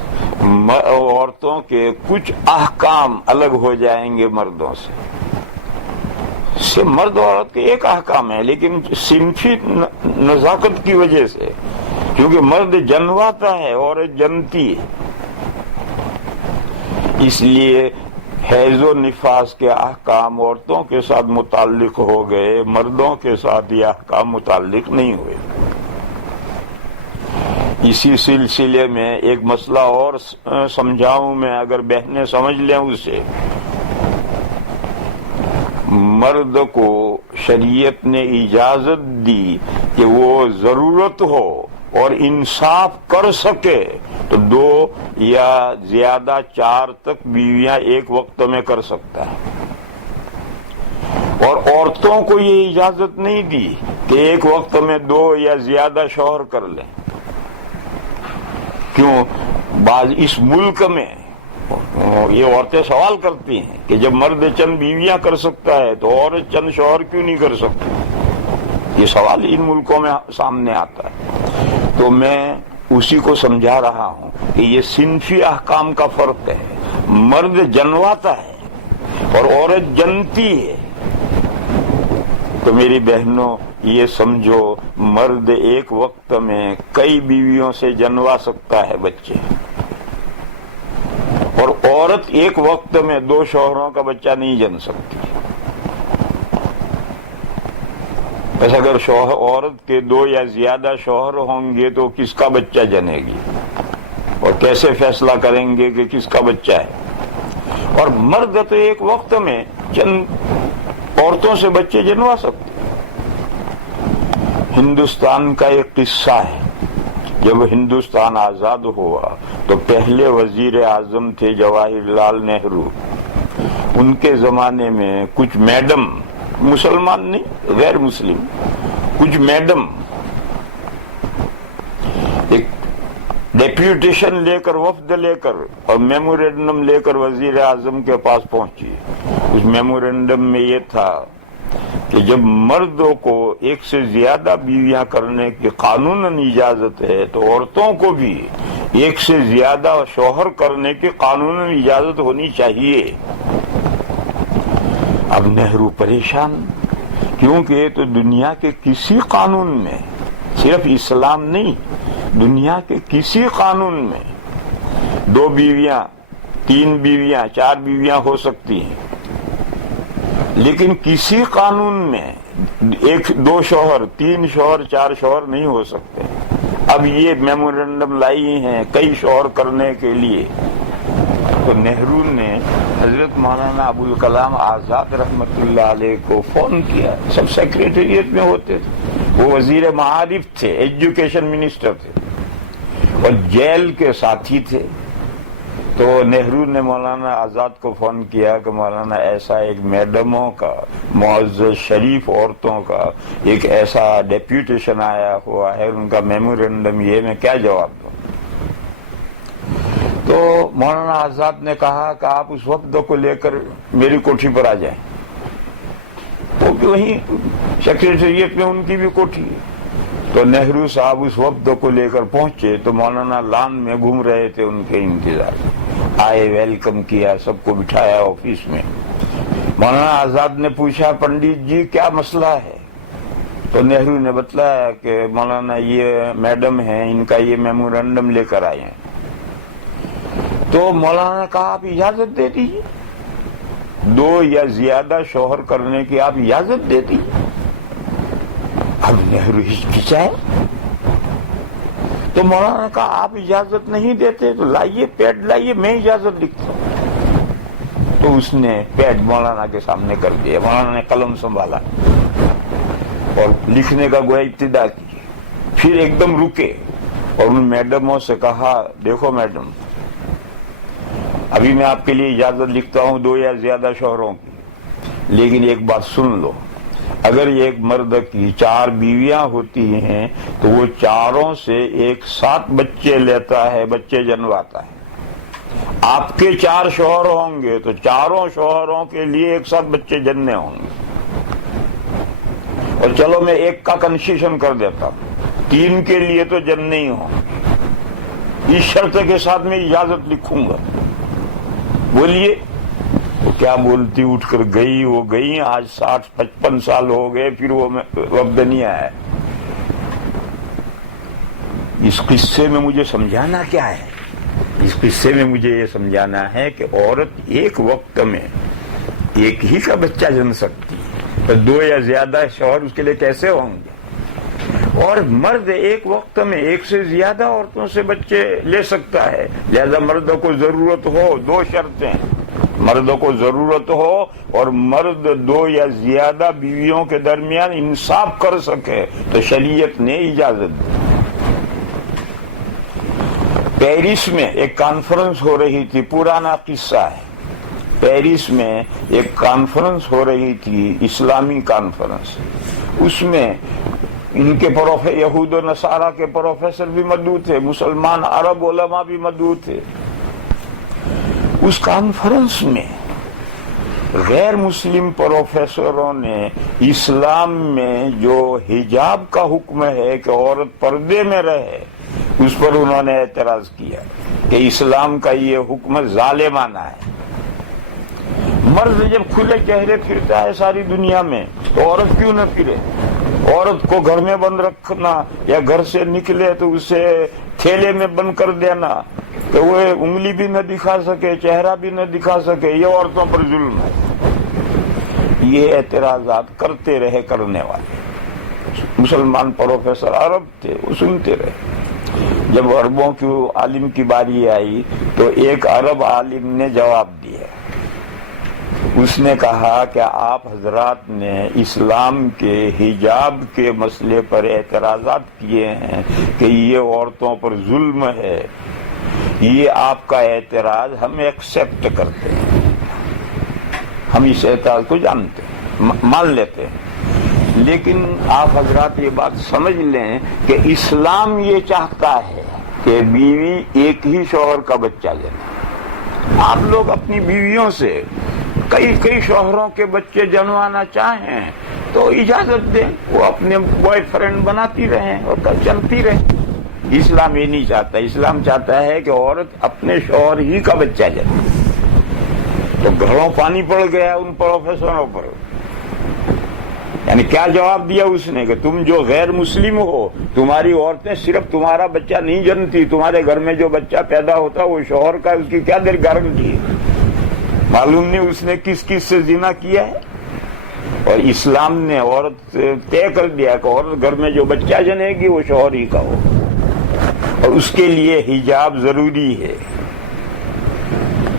عورتوں کے کچھ احکام الگ ہو جائیں گے مردوں سے مرد اور عورت کے ایک احکام ہے، لیکن صنفی نزاکت کی وجہ سے، کیونکہ مرد جنواتا ہے، عورت جنتی ہے، اس لیے حیض و نفاس کے احکام عورتوں کے ساتھ متعلق ہو گئے، مردوں کے ساتھ یہ احکام متعلق نہیں ہوئے۔ اسی سلسلے میں ایک مسئلہ اور سمجھاؤں میں، اگر بہنیں سمجھ لیں اسے، مرد کو شریعت نے اجازت دی کہ وہ ضرورت ہو اور انصاف کر سکے تو 2 یا زیادہ 4 تک بیویاں ایک وقت میں کر سکتا ہے، اور عورتوں کو یہ اجازت نہیں دی کہ ایک وقت میں 2 یا زیادہ شوہر کر لیں۔ کیوں؟ بعض اس ملک میں یہ عورتیں سوال کرتی ہیں کہ جب مرد چند بیویاں کر سکتا ہے تو عورت چند شوہر کیوں نہیں کر سکتی؟ یہ سوال ان ملکوں میں سامنے آتا ہے، تو میں اسی کو سمجھا رہا ہوں کہ یہ صنفی احکام کا فرق ہے، مرد جنواتا ہے اور عورت جنتی ہے۔ تو میری بہنوں یہ سمجھو، مرد ایک وقت میں کئی بیویوں سے جنوا سکتا ہے بچے، اور عورت ایک وقت میں 2 شوہروں کا بچہ نہیں جن سکتی۔ بس اگر شوہر عورت کے 2 یا زیادہ شوہر ہوں گے تو کس کا بچہ جنے گی اور کیسے فیصلہ کریں گے کہ کس کا بچہ ہے؟ اور مرد تو ایک وقت میں چند عورتوں سے بچے جنوا سکتے۔ ہندوستان کا ایک قصہ ہے، جب ہندوستان آزاد ہوا تو پہلے وزیر اعظم تھے جواہر لال نہرو۔ ان کے زمانے میں کچھ میڈم، مسلمان نہیں غیر مسلم، کچھ میڈم ایک ڈیپیوٹیشن لے کر، وفد لے کر اور میمورینڈم لے کر وزیر اعظم کے پاس پہنچی۔ اس میمورینڈم میں یہ تھا کہ جب مردوں کو 1 سے زیادہ بیویاں کرنے کی قانوناً اجازت ہے تو عورتوں کو بھی 1 سے زیادہ شوہر کرنے کی قانوناً اجازت ہونی چاہیے۔ اب نہرو پریشان، کیونکہ تو دنیا کے کسی قانون میں، صرف اسلام نہیں، دنیا کے کسی قانون میں 2 بیویاں، 3 بیویاں، 4 بیویاں ہو سکتی ہیں، لیکن کسی قانون میں 1 2 شوہر، 3 شوہر، 4 شوہر نہیں ہو سکتے۔ اب یہ میمورینڈم لائی ہیں کئی شوہر کرنے کے لیے، تو نہرو نے حضرت مولانا ابوالکلام آزاد رحمت اللہ علیہ کو فون کیا۔ سب سیکریٹریٹ میں ہوتے تھے، وہ وزیر معارف تھے، ایجوکیشن منسٹر تھے اور جیل کے ساتھی تھے۔ تو نہرو نے مولانا آزاد کو فون کیا کہ مولانا ایسا ایک میڈموں کا، معزز شریف عورتوں کا ایک ایسا ڈیپیوٹیشن آیا ہوا ہے، ان کا میمورینڈم یہ، میں کیا جواب دوں؟ تو مولانا آزاد نے کہا کہ آپ اس وفد کو لے کر میری کوٹھی پر آ جائیں۔ وہ بھی وہیں سیکریٹریٹ میں ان کی بھی کوٹھی ہے۔ تو نہرو صاحب اس وفد کو لے کر پہنچے تو مولانا لان میں گھوم رہے تھے، ان کے انتظار آئے، ویلکم کیا، سب کو بٹھایا آفس میں۔ مولانا آزاد نے پوچھا پنڈت جی کیا مسئلہ ہے؟ تو نہرو نے بتلایا کہ مولانا یہ میڈم ہیں، ان کا یہ میمورینڈم لے کر آئے ہیں۔ تو مولانا نے کہا آپ اجازت دے دیجیے، 2 یا زیادہ شوہر کرنے کی آپ اجازت دے دیجیے۔ اب نہرو ہچکچائے تو مولانا نے کہا آپ اجازت نہیں دیتے تو لائیے، پیڈ لائیے، میں اجازت لکھتا ہوں۔ تو اس نے پیڈ مولانا کے سامنے کر دیا، مولانا نے قلم سنبھالا اور لکھنے کا گویا ابتدا کی، پھر ایک دم رکے اور ان میڈموں سے کہا دیکھو میڈم، ابھی میں آپ کے لیے اجازت لکھتا ہوں 2 یا زیادہ شوہروں کی، لیکن ایک بات سن لو، اگر ایک مرد کی 4 بیویاں ہوتی ہیں تو وہ 4 سے ایک ساتھ بچے لیتا ہے، بچے جنواتا ہے۔ آپ کے 4 شوہر ہوں گے تو 4 شوہروں کے لیے ایک ساتھ بچے جننے ہوں گے۔ اور چلو میں 1 کا کنسیشن کر دیتا ہوں، 3 کے لیے تو جننے ہی ہوں گے، اس شرط کے ساتھ میں اجازت لکھوں گا۔ بولیے کیا بولتی، اٹھ کر گئی، وہ گئی، آج 60-55 سال ہو گئے، پھر وہ وفد نہیں آیا۔ اس قصے میں مجھے سمجھانا کیا ہے؟ اس قصے میں مجھے یہ سمجھانا ہے کہ عورت ایک وقت میں ایک ہی کا بچہ جن سکتی ہے، تو 2 یا زیادہ شوہر اس کے لیے کیسے ہوں گے؟ اور مرد ایک وقت میں 1 سے زیادہ عورتوں سے بچے لے سکتا ہے، لہذا مرد کو ضرورت ہو، 2 شرطیں، مرد کو ضرورت ہو اور مرد 2 یا زیادہ بیویوں کے درمیان انصاف کر سکے تو شریعت نے اجازت دی۔ پیرس میں ایک کانفرنس ہو رہی تھی، پرانا قصہ ہے، پیرس میں ایک کانفرنس ہو رہی تھی، اسلامی کانفرنس، اس میں ان کے یہود و نصارہ کے پروفیسر بھی مدعو تھے، مسلمان عرب علماء بھی مدعو تھے۔ اس کانفرنس میں غیر مسلم پروفیسروں نے اسلام میں جو حجاب کا حکم ہے کہ عورت پردے میں رہے، اس پر انہوں نے اعتراض کیا کہ اسلام کا یہ حکم ظالمانہ ہے۔ مرد جب کھلے چہرے پھرتا ہے ساری دنیا میں تو عورت کیوں نہ پھرے؟ عورت کو گھر میں بند رکھنا یا گھر سے نکلے تو اسے تھیلے میں بند کر دینا کہ وہ انگلی بھی نہ دکھا سکے، چہرہ بھی نہ دکھا سکے، یہ عورتوں پر ظلم ہے۔ یہ اعتراضات کرتے رہے کرنے والے، مسلمان پروفیسر عرب تھے، وہ سنتے رہے۔ جب عربوں کی عالم کی باری آئی تو ایک عرب عالم نے جواب دیا، اس نے کہا کہ آپ حضرات نے اسلام کے حجاب کے مسئلے پر اعتراضات کیے ہیں کہ یہ عورتوں پر ظلم ہے، یہ آپ کا اعتراض ہم ایکسپٹ کرتے ہیں، ہم اس اعتراض کو جانتے ہیں، مان لیتے ہیں، لیکن آپ حضرات یہ بات سمجھ لیں کہ اسلام یہ چاہتا ہے کہ بیوی ایک ہی شوہر کا بچہ جنے۔ آپ لوگ اپنی بیویوں سے کئی شوہروں کے بچے جنوانا چاہیں تو اجازت دیں، وہ اپنے بوائے فرینڈ بناتی رہیں اور چلتی رہیں۔ اسلام یہ نہیں چاہتا، اسلام چاہتا ہے کہ عورت اپنے شوہر ہی کا بچہ جنے۔ تو گھروں پانی پڑ گیا ان پروفیسروں پر، یعنی کیا جواب دیا اس نے کہ تم جو غیر مسلم ہو، تمہاری عورتیں صرف تمہارا بچہ نہیں جنتی، تمہارے گھر میں جو بچہ پیدا ہوتا وہ شوہر کا، اس کی کیا دیر گارنٹی ہے؟ معلوم نہیں اس نے کس سے زنا کیا ہے۔ اور اسلام نے عورت طے کر دیا کہ عورت گھر میں جو بچہ جنے گی وہ شوہر ہی کا ہو، اور اس کے لیے حجاب ضروری ہے۔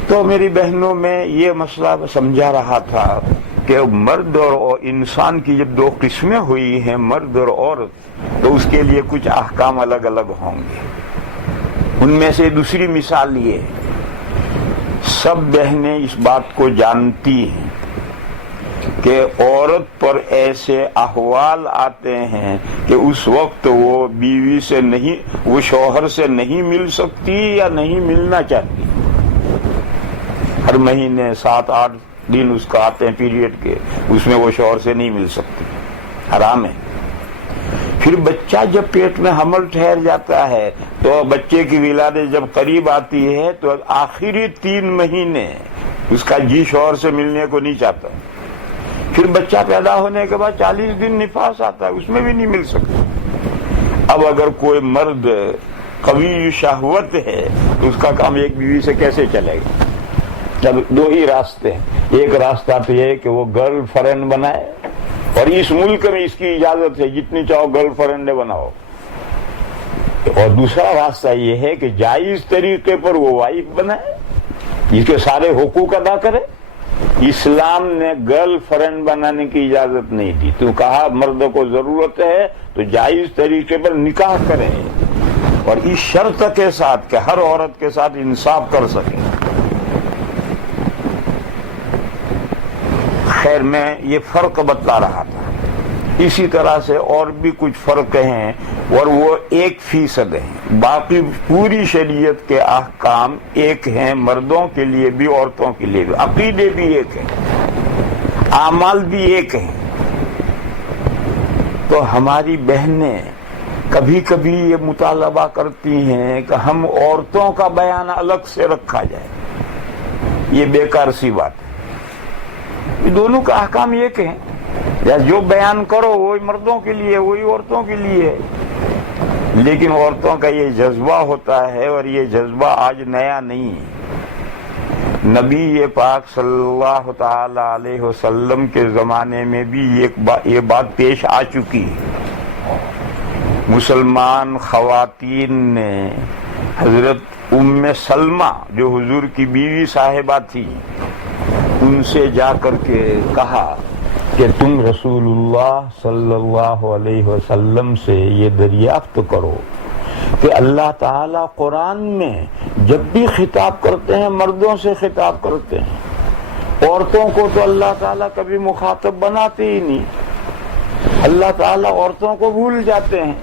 تو میری بہنوں میں یہ مسئلہ سمجھا رہا تھا کہ مرد اور انسان کی جب دو قسمیں ہوئی ہیں، مرد اور عورت، تو اس کے لیے کچھ احکام الگ الگ ہوں گے۔ ان میں سے دوسری مثال یہ، سب بہنیں اس بات کو جانتی ہیں کہ عورت پر ایسے احوال آتے ہیں کہ اس وقت وہ بیوی سے نہیں، وہ شوہر سے نہیں مل سکتی یا نہیں ملنا چاہتی۔ ہر مہینے 7-8 دن اس کا آتے ہیں پیریڈ کے، اس میں وہ شوہر سے نہیں مل سکتی، حرام ہے۔ پھر بچہ جب پیٹ میں حمل ٹھہر جاتا ہے تو بچے کی ولادت جب قریب آتی ہے تو آخری 3 مہینے اس کا جی شوہر سے ملنے کو نہیں چاہتا۔ پھر بچہ پیدا ہونے کے بعد 40 دن نفاس آتا ہے، اس میں بھی نہیں مل سکتا۔ اب اگر کوئی مرد قوی شہوت ہے تو اس کا کام ایک بیوی سے کیسے چلے گا؟ جب دو ہی راستے ہیں، ایک راستہ تو یہ ہے کہ وہ گرل فرینڈ بنائے، اور اس ملک میں اس کی اجازت ہے جتنی چاہو گرل فرینڈ بناؤ، اور دوسرا راستہ یہ ہے کہ جائز طریقے پر وہ وائف بنائے، اس کے سارے حقوق ادا کرے۔ اسلام نے گرل فرینڈ بنانے کی اجازت نہیں دی، تو کہا مرد کو ضرورت ہے تو جائز طریقے پر نکاح کریں، اور اس شرط کے ساتھ کہ ہر عورت کے ساتھ انصاف کر سکیں۔ خیر میں یہ فرق بتلا رہا تھا، اسی طرح سے اور بھی کچھ فرق ہیں، اور وہ 1% ہیں۔ باقی پوری شریعت کے احکام ایک ہیں، مردوں کے لیے بھی عورتوں کے لیے بھی، عقیدے بھی ایک ہیں، اعمال بھی ایک ہیں۔ تو ہماری بہنیں کبھی کبھی یہ مطالبہ کرتی ہیں کہ ہم عورتوں کا بیان الگ سے رکھا جائے، یہ بیکار سی بات ہے۔ یہ دونوں کا احکام ایک ہیں، یا جو بیان کرو وہی مردوں کے لیے وہی عورتوں کے لیے ہے، لیکن عورتوں کا یہ جذبہ ہوتا ہے، اور یہ جذبہ آج نیا نہیں ہے۔ نبی پاک صلی اللہ تعالی علیہ وسلم کے زمانے میں بھی یہ بات پیش آ چکی ہے۔ مسلمان خواتین نے حضرت ام سلمہ جو حضور کی بیوی صاحبہ تھی، ان سے جا کر کے کہا کہ تم رسول اللہ صلی اللہ علیہ وسلم سے یہ دریافت کرو کہ اللہ تعالیٰ قرآن میں جب بھی خطاب کرتے ہیں مردوں سے خطاب کرتے ہیں، عورتوں کو تو اللہ تعالیٰ کبھی مخاطب بناتے ہی نہیں، اللہ تعالیٰ عورتوں کو بھول جاتے ہیں۔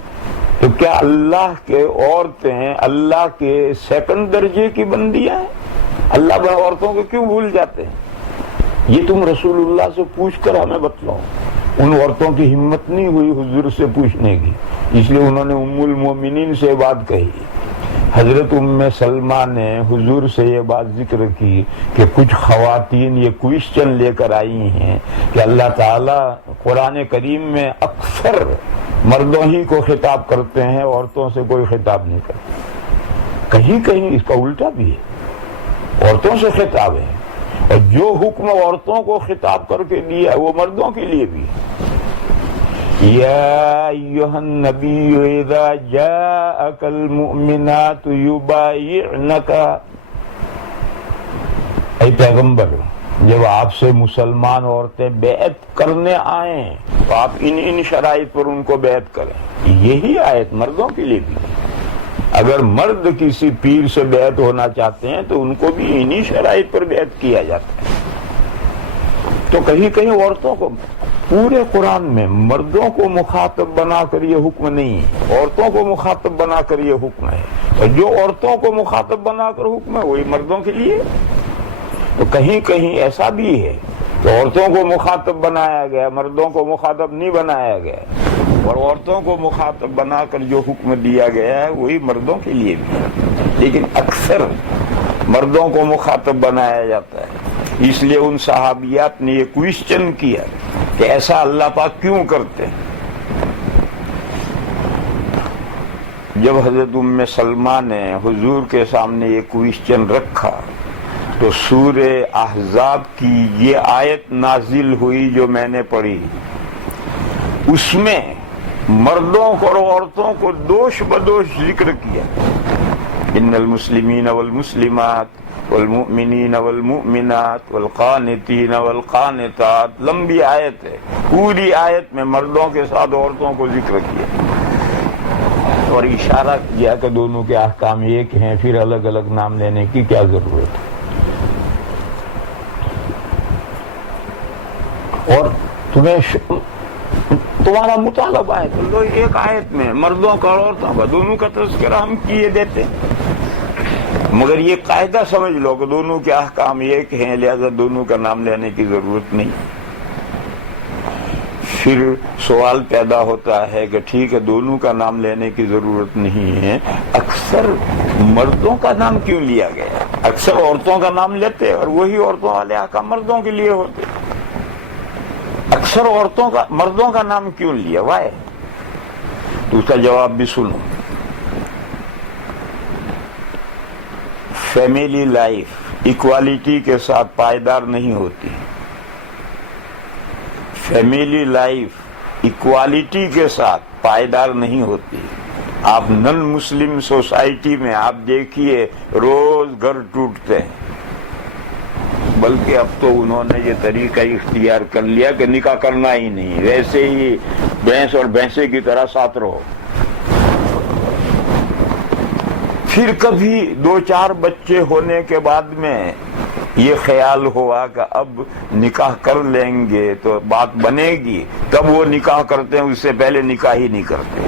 تو کیا اللہ کے عورتیں اللہ کے سیکنڈ درجے کی بندیاں ہیں؟ اللہ عورتوں کو کیوں بھول جاتے ہیں؟ یہ تم رسول اللہ سے پوچھ کر ہمیں بتلاؤ۔ ان عورتوں کی ہمت نہیں ہوئی حضور سے پوچھنے کی، اس لیے انہوں نے ام المومنین سے بات کہی۔ حضرت ام سلمہ نے حضور سے یہ بات ذکر کی کہ کچھ خواتین یہ کوئسچن لے کر آئی ہیں کہ اللہ تعالیٰ قرآن کریم میں اکثر مردوں ہی کو خطاب کرتے ہیں، عورتوں سے کوئی خطاب نہیں کرتے۔ کہیں کہیں اس کا الٹا بھی ہے، عورتوں سے خطاب ہے، اور جو حکم عورتوں کو خطاب کر کے دیا ہے وہ مردوں کے لیے بھی ہے۔ یا ایھا النبی اذا جاءک المؤمنات یبایعنک، اے پیغمبر جب آپ سے مسلمان عورتیں بیعت کرنے آئیں تو آپ ان شرائط پر ان کو بیعت کریں. یہی آیت مردوں کے لیے بھی. اگر مرد کسی پیر سے بیعت ہونا چاہتے ہیں تو ان کو بھی انہی شرائط پر بیعت کیا جاتا ہے. تو کہیں کہیں عورتوں کو، پورے قرآن میں مردوں کو مخاطب بنا کر یہ حکم نہیں ہے، عورتوں کو مخاطب بنا کر یہ حکم ہے. اور جو عورتوں کو مخاطب بنا کر حکم ہے وہی مردوں کے لیے. تو کہیں کہیں ایسا بھی ہے کہ عورتوں کو مخاطب بنایا گیا، مردوں کو مخاطب نہیں بنایا گیا. اور عورتوں کو مخاطب بنا کر جو حکم دیا گیا ہے وہی مردوں کے لیے بھی ہے. لیکن اکثر مردوں کو مخاطب بنایا جاتا ہے. اس لیے ان صحابیات نے یہ کوئسچن کیا کہ ایسا اللہ پاک کیوں کرتے ہیں. جب حضرت ام سلمہ نے حضور کے سامنے یہ کوئسچن رکھا تو سورہ احزاب کی یہ آیت نازل ہوئی جو میں نے پڑھی. اس میں مردوں اور عورتوں کو دوش بدوش ذکر کیا. ان المسلمین والمسلمات والمؤمنین والمؤمنات والقانتین والقانتات، لمبی آیت ہے. پوری آیت میں مردوں کے ساتھ عورتوں کو ذکر کیا اور اشارہ کیا کہ دونوں کے احکام ایک ہیں، پھر الگ الگ نام لینے کی کیا ضرورت ہے. اور تمہارا مطالبہ ہے تو ایک آیت میں مردوں کا اور عورتوں کا دونوں کا تذکرہ ہم کیے دیتے ہیں. مگر یہ قاعدہ سمجھ لو کہ دونوں کے احکام ایک ہیں، لہذا دونوں کا نام لینے کی ضرورت نہیں. پھر سوال پیدا ہوتا ہے کہ ٹھیک ہے دونوں کا نام لینے کی ضرورت نہیں ہے، اکثر مردوں کا نام کیوں لیا گیا؟ اکثر عورتوں کا نام لیتے اور وہی عورتوں والے احکام مردوں کے لیے ہوتے. اکثر مردوں کا نام کیوں لیا؟ وائے؟ تو اس کا جواب بھی سنو. فیملی لائف ایکوالٹی کے ساتھ پائیدار نہیں ہوتی. فیملی لائف ایکوالٹی کے ساتھ پائیدار نہیں ہوتی. آپ نن مسلم سوسائٹی میں آپ دیکھیے روز گھر ٹوٹتے ہیں. بلکہ اب تو انہوں نے یہ طریقہ اختیار کر لیا کہ نکاح کرنا ہی نہیں، ویسے ہی بھینس اور بھینسے کی طرح ساتھ رہو. پھر کبھی 2-4 بچے ہونے کے بعد میں یہ خیال ہوا کہ اب نکاح کر لیں گے تو بات بنے گی، تب وہ نکاح کرتے ہیں، اس سے پہلے نکاح ہی نہیں کرتے.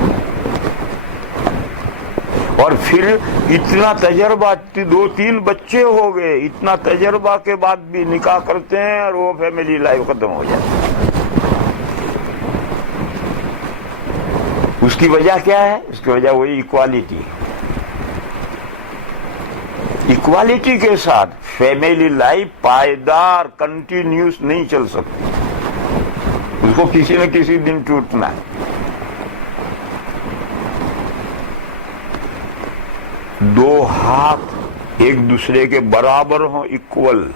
اور پھر اتنا تجربہ، 2-3 بچے ہو گئے، اتنا تجربہ کے بعد بھی نکاح کرتے ہیں اور وہ فیملی لائف ختم ہو جاتی ہے. اس کی وجہ کیا ہے؟ اس کی وجہ وہی ایکوالٹی. ایکوالٹی کے ساتھ فیملی لائف پائیدار کنٹینیوس نہیں چل سکتی، اس کو کسی نہ کسی دن ٹوٹنا ہے. دو ہاتھ ایک دوسرے کے برابر ہوں، ایکول،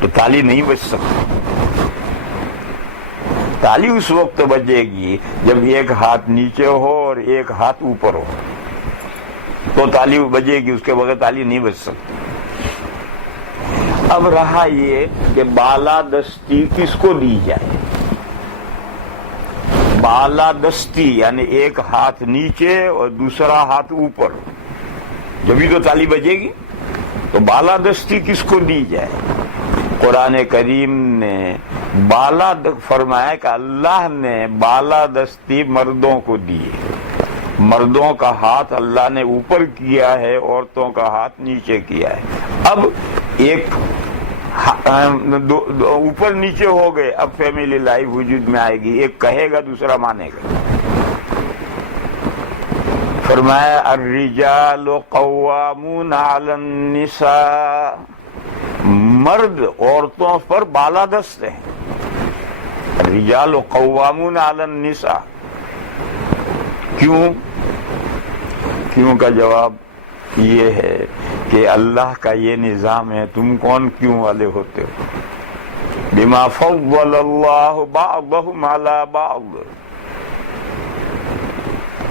تو تالی نہیں بج سکتی. تالی اس وقت بجے گی جب ایک ہاتھ نیچے ہو اور ایک ہاتھ اوپر ہو، تو تالی بجے گی، اس کے بغیر تالی نہیں بج سکتی. اب رہا یہ کہ بالادستی کس کو دی جائے. بالادستی یعنی ایک ہاتھ نیچے اور دوسرا ہاتھ اوپر، جبھی تو تالی بجے گی. تو بالادستی کس کو دی جائے؟ قرآن کریم نے فرمایا کہ اللہ نے بالادستی مردوں کو دی ہے. مردوں کا ہاتھ اللہ نے اوپر کیا ہے، عورتوں کا ہاتھ نیچے کیا ہے. اب ایک اوپر نیچے ہو گئے، اب فیملی لائف وجود میں آئے گی. ایک کہے گا دوسرا مانے گا. فرمایا الرجال قوامون علی النساء، مرد عورتوں پر بالادست ہیں. الرجال قوامون علی النساء. کیوں کا جواب یہ ہے کہ اللہ کا یہ نظام ہے، تم کون کیوں والے ہوتے ہو؟ بما فضل اللہ بعضهم علی بعض،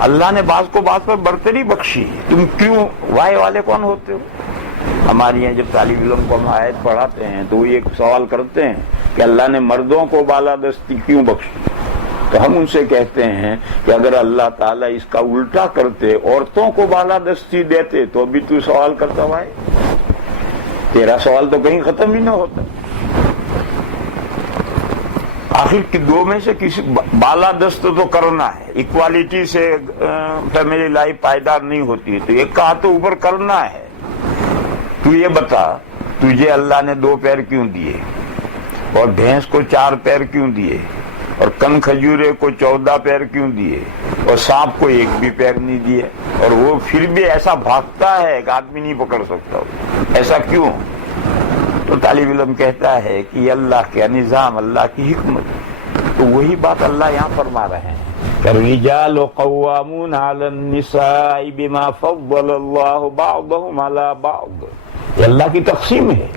اللہ نے بعض کو بعض پر برتری بخشی، تم کیوں وائے والے کون ہوتے ہو؟ ہمارے یہاں جب طالب علم کو ہم آیت پڑھاتے ہیں تو وہ ایک سوال کرتے ہیں کہ اللہ نے مردوں کو بالادستی کیوں بخشی؟ تو ہم ان سے کہتے ہیں کہ اگر اللہ تعالیٰ اس کا الٹا کرتے، عورتوں کو بالادستی دیتے، تو ابھی تو سوال کرتا ہوا ہے، تیرا سوال تو کہیں ختم ہی نہ ہوتا۔ آخر کی دو میں سے کسی بالادست تو کرنا ہے، اکوالیٹی سے فیملی لائف پائیدار نہیں ہوتی، تو ایک کا ہاتھ اوپر کرنا ہے۔ تو یہ بتا، تجھے اللہ نے 2 پیر کیوں دیے، اور بھینس کو 4 پیر کیوں دیے، اور کن کھجورے کو 14 پیر کیوں دیے، اور سانپ کو 1 بھی پیر نہیں دیے، اور وہ پھر بھی ایسا بھاگتا ہے کہ آدمی نہیں پکڑ سکتا، ایسا کیوں؟ تو طالب علم کہتا ہے کہ یہ اللہ کا نظام، اللہ کی حکمت۔ تو وہی بات اللہ یہاں فرما رہے ہیں، الرجال قوامون علی النساء بما فضل اللہ بعضهم علی بعض، یہ اللہ کی تقسیم ہے،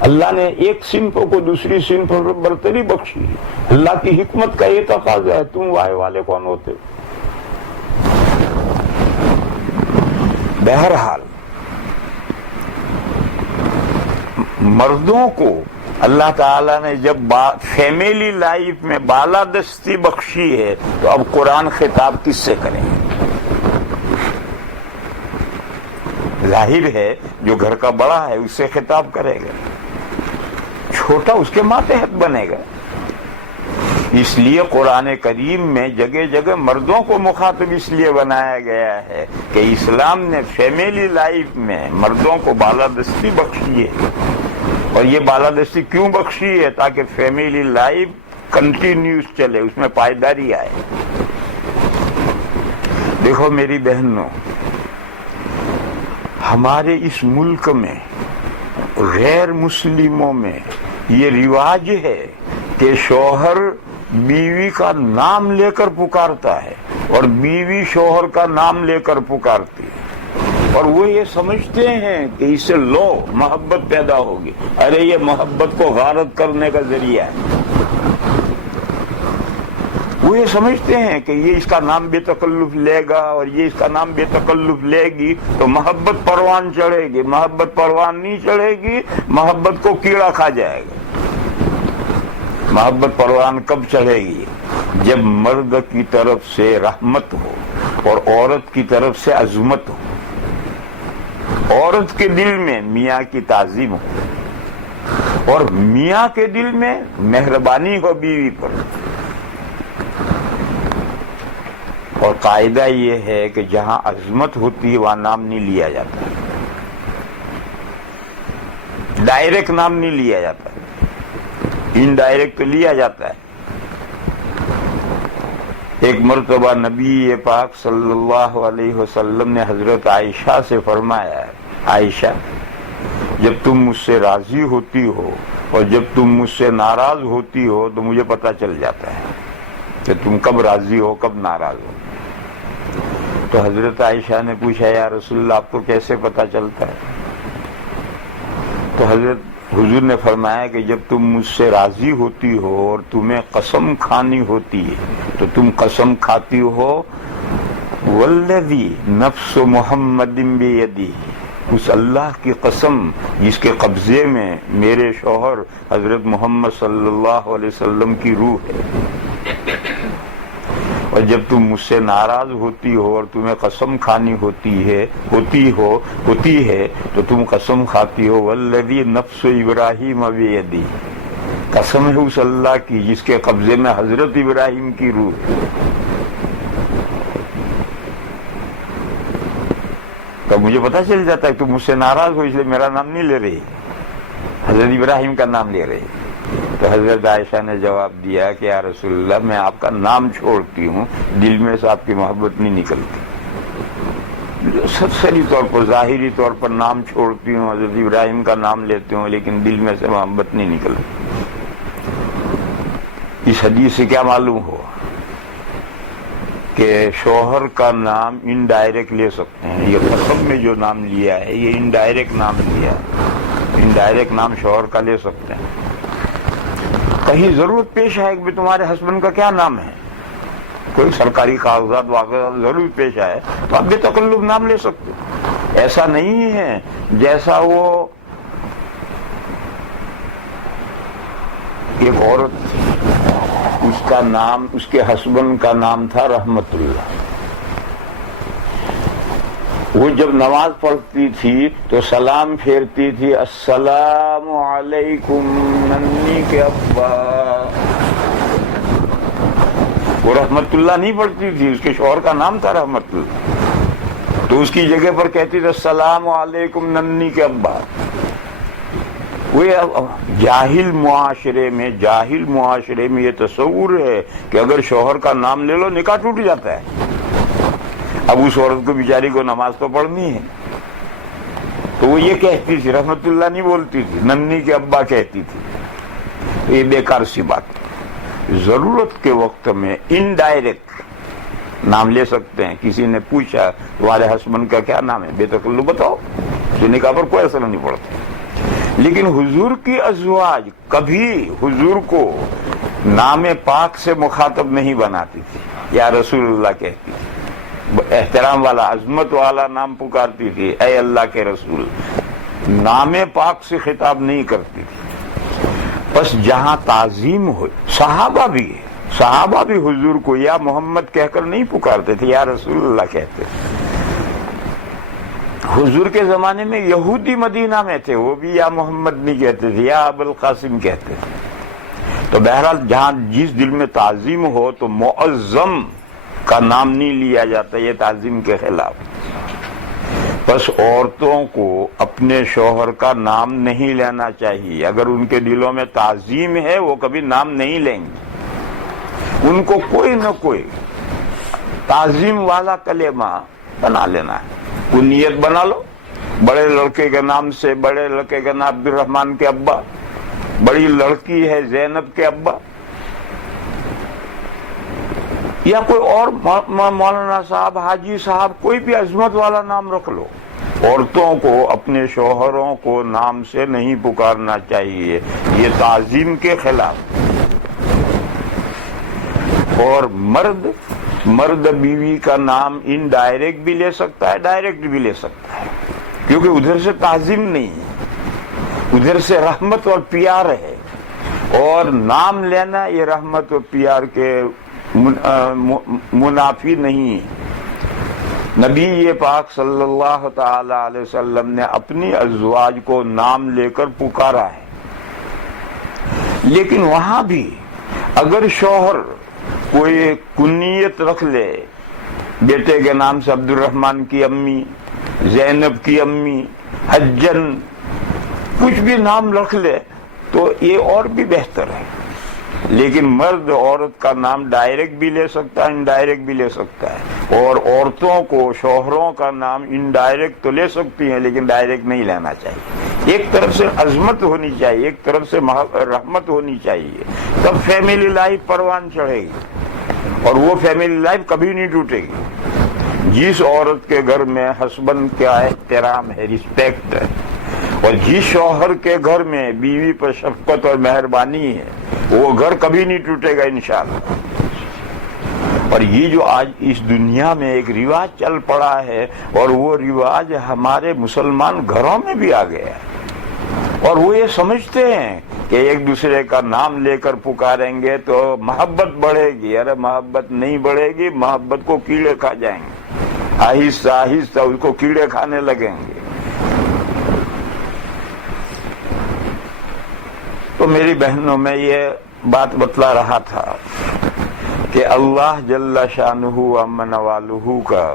اللہ نے ایک صنف کو دوسری صنف پر برتری بخشی، اللہ کی حکمت کا یہ تقاضا ہے، تم وائے والے کون ہوتے ہو؟ بہرحال مردوں کو اللہ تعالیٰ نے جب فیملی لائف میں بالادستی بخشی ہے، تو اب قرآن خطاب کس سے کریں؟ ظاہر ہے جو گھر کا بڑا ہے اس سے خطاب کرے گا، چھوٹا اس کے ماتحت بنے گا۔ اس لیے قرآن کریم میں جگہ جگہ مردوں کو مخاطب اس لیے بنایا گیا ہے کہ اسلام نے فیملی لائف میں مردوں کو بالادستی بخشی ہے، اور یہ بالادستی کیوں بخشی ہے؟ تاکہ فیملی لائف کنٹینیوس چلے، اس میں پائیداری آئے۔ دیکھو میری بہنوں، ہمارے اس ملک میں غیر مسلموں میں یہ رواج ہے کہ شوہر بیوی کا نام لے کر پکارتا ہے اور بیوی شوہر کا نام لے کر پکارتی ہے، اور وہ یہ سمجھتے ہیں کہ اس سے لو محبت پیدا ہوگی۔ ارے یہ محبت کو غارت کرنے کا ذریعہ ہے۔ وہ یہ سمجھتے ہیں کہ یہ اس کا نام بے تکلف لے گا اور یہ اس کا نام بے تکلف لے گی تو محبت پروان چڑھے گی، محبت پروان نہیں چڑھے گی، محبت کو کیڑا کھا جائے گا۔ محبت پروان کب چڑھے گی؟ جب مرد کی طرف سے رحمت ہو اور عورت کی طرف سے عظمت ہو، عورت کے دل میں میاں کی تعظیم ہو اور میاں کے دل میں مہربانی ہو بیوی پر۔ اور قاعدہ یہ ہے کہ جہاں عظمت ہوتی ہے وہاں نام نہیں لیا جاتا، ڈائریکٹ نام نہیں لیا جاتا، انڈائریکٹ تو لیا جاتا ہے۔ ایک مرتبہ نبی پاک صلی اللہ علیہ وسلم نے حضرت عائشہ سے فرمایا، عائشہ جب تم مجھ سے راضی ہوتی ہو اور جب تم مجھ سے ناراض ہوتی ہو تو مجھے پتہ چل جاتا ہے کہ تم کب راضی ہو کب ناراض ہو۔ تو حضرت عائشہ نے پوچھا، یا رسول اللہ آپ کو کیسے پتہ چلتا ہے؟ تو حضور نے فرمایا کہ جب تم مجھ سے راضی ہوتی ہو اور تمہیں قسم کھانی ہوتی ہے تو تم قسم کھاتی ہو والذی نفس محمد بیدی، اس اللہ کی قسم جس کے قبضے میں میرے شوہر حضرت محمد صلی اللہ علیہ وسلم کی روح ہے۔ اور جب تم مجھ سے ناراض ہوتی ہو اور تمہیں قسم کھانی ہوتی ہے تو تم قسم کھاتی ہو والذی نفس ابراہیم بیدی، قسم ہے اس اللہ کی جس کے قبضے میں حضرت ابراہیم کی روح ہے۔ تو مجھے پتہ چل جاتا ہے کہ تم مجھ سے ناراض ہو، اس لیے میرا نام نہیں لے رہی، حضرت ابراہیم کا نام لے رہی۔ تو حضرت عائشہ نے جواب دیا کہ یا رسول اللہ میں آپ کا نام چھوڑتی ہوں، دل میں سے آپ کی محبت نہیں نکلتی۔ سری طور پر ظاہری طور پر نام چھوڑتی ہوں، حضرت ابراہیم کا نام لیتی ہوں، لیکن دل میں سے محبت نہیں نکلتی۔ اس حدیث سے کیا معلوم ہوا کہ شوہر کا نام انڈائریکٹ لے سکتے ہیں۔ یہ قسم میں جو نام لیا ہے یہ انڈائریکٹ نام لیا ہے، انڈائریکٹ نام شوہر کا لے سکتے ہیں۔ کہیں ضرورت پیش آئے کہ تمہارے ہسبینڈ کا کیا نام ہے، کوئی سرکاری کاغذات واقعات ضرور پیش آئے تو آپ بے تکلف نام لے سکتے ہو۔ ایسا نہیں ہے جیسا وہ ایک عورت تھی، اس کا نام، اس کے ہسبینڈ کا نام تھا رحمت اللہ۔ وہ جب نماز پڑھتی تھی تو سلام پھیرتی تھی، السلام علیکم ننی کے ابا۔ وہ رحمت اللہ نہیں پڑھتی تھی، اس کے شوہر کا نام تھا رحمت اللہ، تو اس کی جگہ پر کہتی تھی السلام علیکم ننی کے ابا۔ وہ جاہل معاشرے میں یہ تصور ہے کہ اگر شوہر کا نام لے لو نکاح ٹوٹ جاتا ہے۔ اب اس عورت کو بیچاری کو نماز تو پڑھنی ہے، تو وہ یہ کہتی تھی، رحمت اللہ نہیں بولتی تھی، ننی کے ابا کہتی تھی۔ یہ بیکار سی بات ہے۔ ضرورت کے وقت میں انڈائریکٹ نام لے سکتے ہیں۔ کسی نے پوچھا تمہارے ہسبینڈ کا کیا نام ہے، بے تکلف بتاؤ، تو نکاح پر کوئی اثر نہیں پڑتا۔ لیکن حضور کی ازواج کبھی حضور کو نام پاک سے مخاطب نہیں بناتی تھی، یا رسول اللہ کہتی تھی، احترام والا عظمت والا نام پکارتی تھی، اے اللہ کے رسول، نام پاک سے خطاب نہیں کرتی تھی۔ بس جہاں تعظیم ہو، صحابہ بھی حضور کو یا محمد کہہ کر نہیں پکارتے تھے، یا رسول اللہ کہتے تھے۔ حضور کے زمانے میں یہودی مدینہ میں تھے، وہ بھی یا محمد نہیں کہتے تھے، یا ابو القاسم کہتے تھے۔ تو بہرحال جہاں جس دل میں تعظیم ہو تو معظم کا نام نہیں لیا جاتا، یہ تعظیم کے خلاف۔ بس عورتوں کو اپنے شوہر کا نام نہیں لینا چاہیے، اگر ان کے دلوں میں تعظیم ہے وہ کبھی نام نہیں لیں گے، ان کو کوئی نہ کوئی تعظیم والا کلمہ بنا لینا ہے، کنیت بنا لو، بڑے لڑکے کے نام سے، بڑے لڑکے کا نام عبد الرحمن کے ابا، بڑی لڑکی ہے زینب کے ابا، یا کوئی اور مولانا صاحب، حاجی صاحب، کوئی بھی عظمت والا نام رکھ لو۔ عورتوں کو اپنے شوہروں کو نام سے نہیں پکارنا چاہیے، یہ تعظیم کے خلاف۔ اور مرد بیوی کا نام انڈائریکٹ بھی لے سکتا ہے، ڈائریکٹ بھی لے سکتا ہے، کیونکہ ادھر سے تعظیم نہیں ہے، ادھر سے رحمت اور پیار ہے، اور نام لینا یہ رحمت اور پیار کے منافی نہیں ہے۔ نبی پاک صلی اللہ تعالی علیہ وسلم نے اپنی ازواج کو نام لے کر پکارا ہے، لیکن وہاں بھی اگر شوہر کوئی کنیت رکھ لے، بیٹے کے نام سے عبد الرحمن کی امی، زینب کی امی، حجن، کچھ بھی نام رکھ لے تو یہ اور بھی بہتر ہے۔ لیکن مرد عورت کا نام ڈائریکٹ بھی لے سکتا ہے، انڈائریکٹ بھی لے سکتا ہے، اور عورتوں کو شوہروں کا نام انڈائریکٹ تو لے سکتی ہیں لیکن ڈائریکٹ نہیں لینا چاہیے۔ ایک طرف سے عظمت ہونی چاہیے، ایک طرف سے رحمت ہونی چاہیے، تب فیملی لائف پروان چڑھے گی، اور وہ فیملی لائف کبھی نہیں ٹوٹے گی۔ جس عورت کے گھر میں ہسبینڈ کا احترام ہے، رسپیکٹ ہے، اور جس شوہر کے گھر میں بیوی پر شفقت اور مہربانی ہے، وہ گھر کبھی نہیں ٹوٹے گا انشاءاللہ۔ اور یہ جو آج اس دنیا میں ایک رواج چل پڑا ہے، اور وہ رواج ہمارے مسلمان گھروں میں بھی آ گیا ہے، اور وہ یہ سمجھتے ہیں کہ ایک دوسرے کا نام لے کر پکاریں گے تو محبت بڑھے گی۔ ارے محبت نہیں بڑھے گی، محبت کو کیڑے کھا جائیں گے، آہستہ آہستہ اس کو کیڑے کھانے لگیں گے۔ تو میری بہنوں میں یہ بات بتلا رہا تھا کہ اللہ جل شانہ امن والہ کا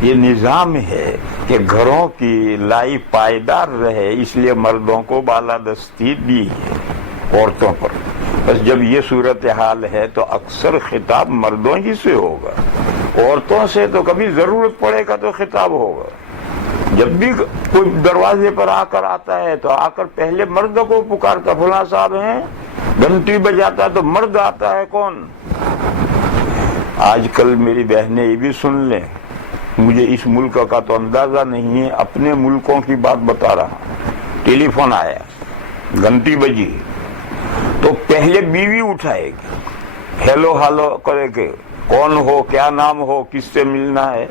یہ نظام ہے کہ گھروں کی لائف پائیدار رہے، اس لیے مردوں کو بالادستی دی ہے عورتوں پر۔ بس جب یہ صورتحال ہے تو اکثر خطاب مردوں ہی سے ہوگا، عورتوں سے تو کبھی ضرورت پڑے گا تو خطاب ہوگا۔ جب بھی کوئی دروازے پر آ کر آتا ہے تو آ کر پہلے مرد کو پکارتا، فلاں صاحب ہیں، گھنٹی بجاتا تو مرد آتا ہے کون؟ آج کل میری بہنیں یہ بھی سن لیں، مجھے اس ملک کا تو اندازہ نہیں ہے، اپنے ملکوں کی بات بتا رہا ہوں۔ ٹیلی فون آیا، گھنٹی بجی تو پہلے بیوی اٹھائے گی، ہیلو ہالو کرے کہ کون ہو، کیا نام ہو، کس سے ملنا ہے.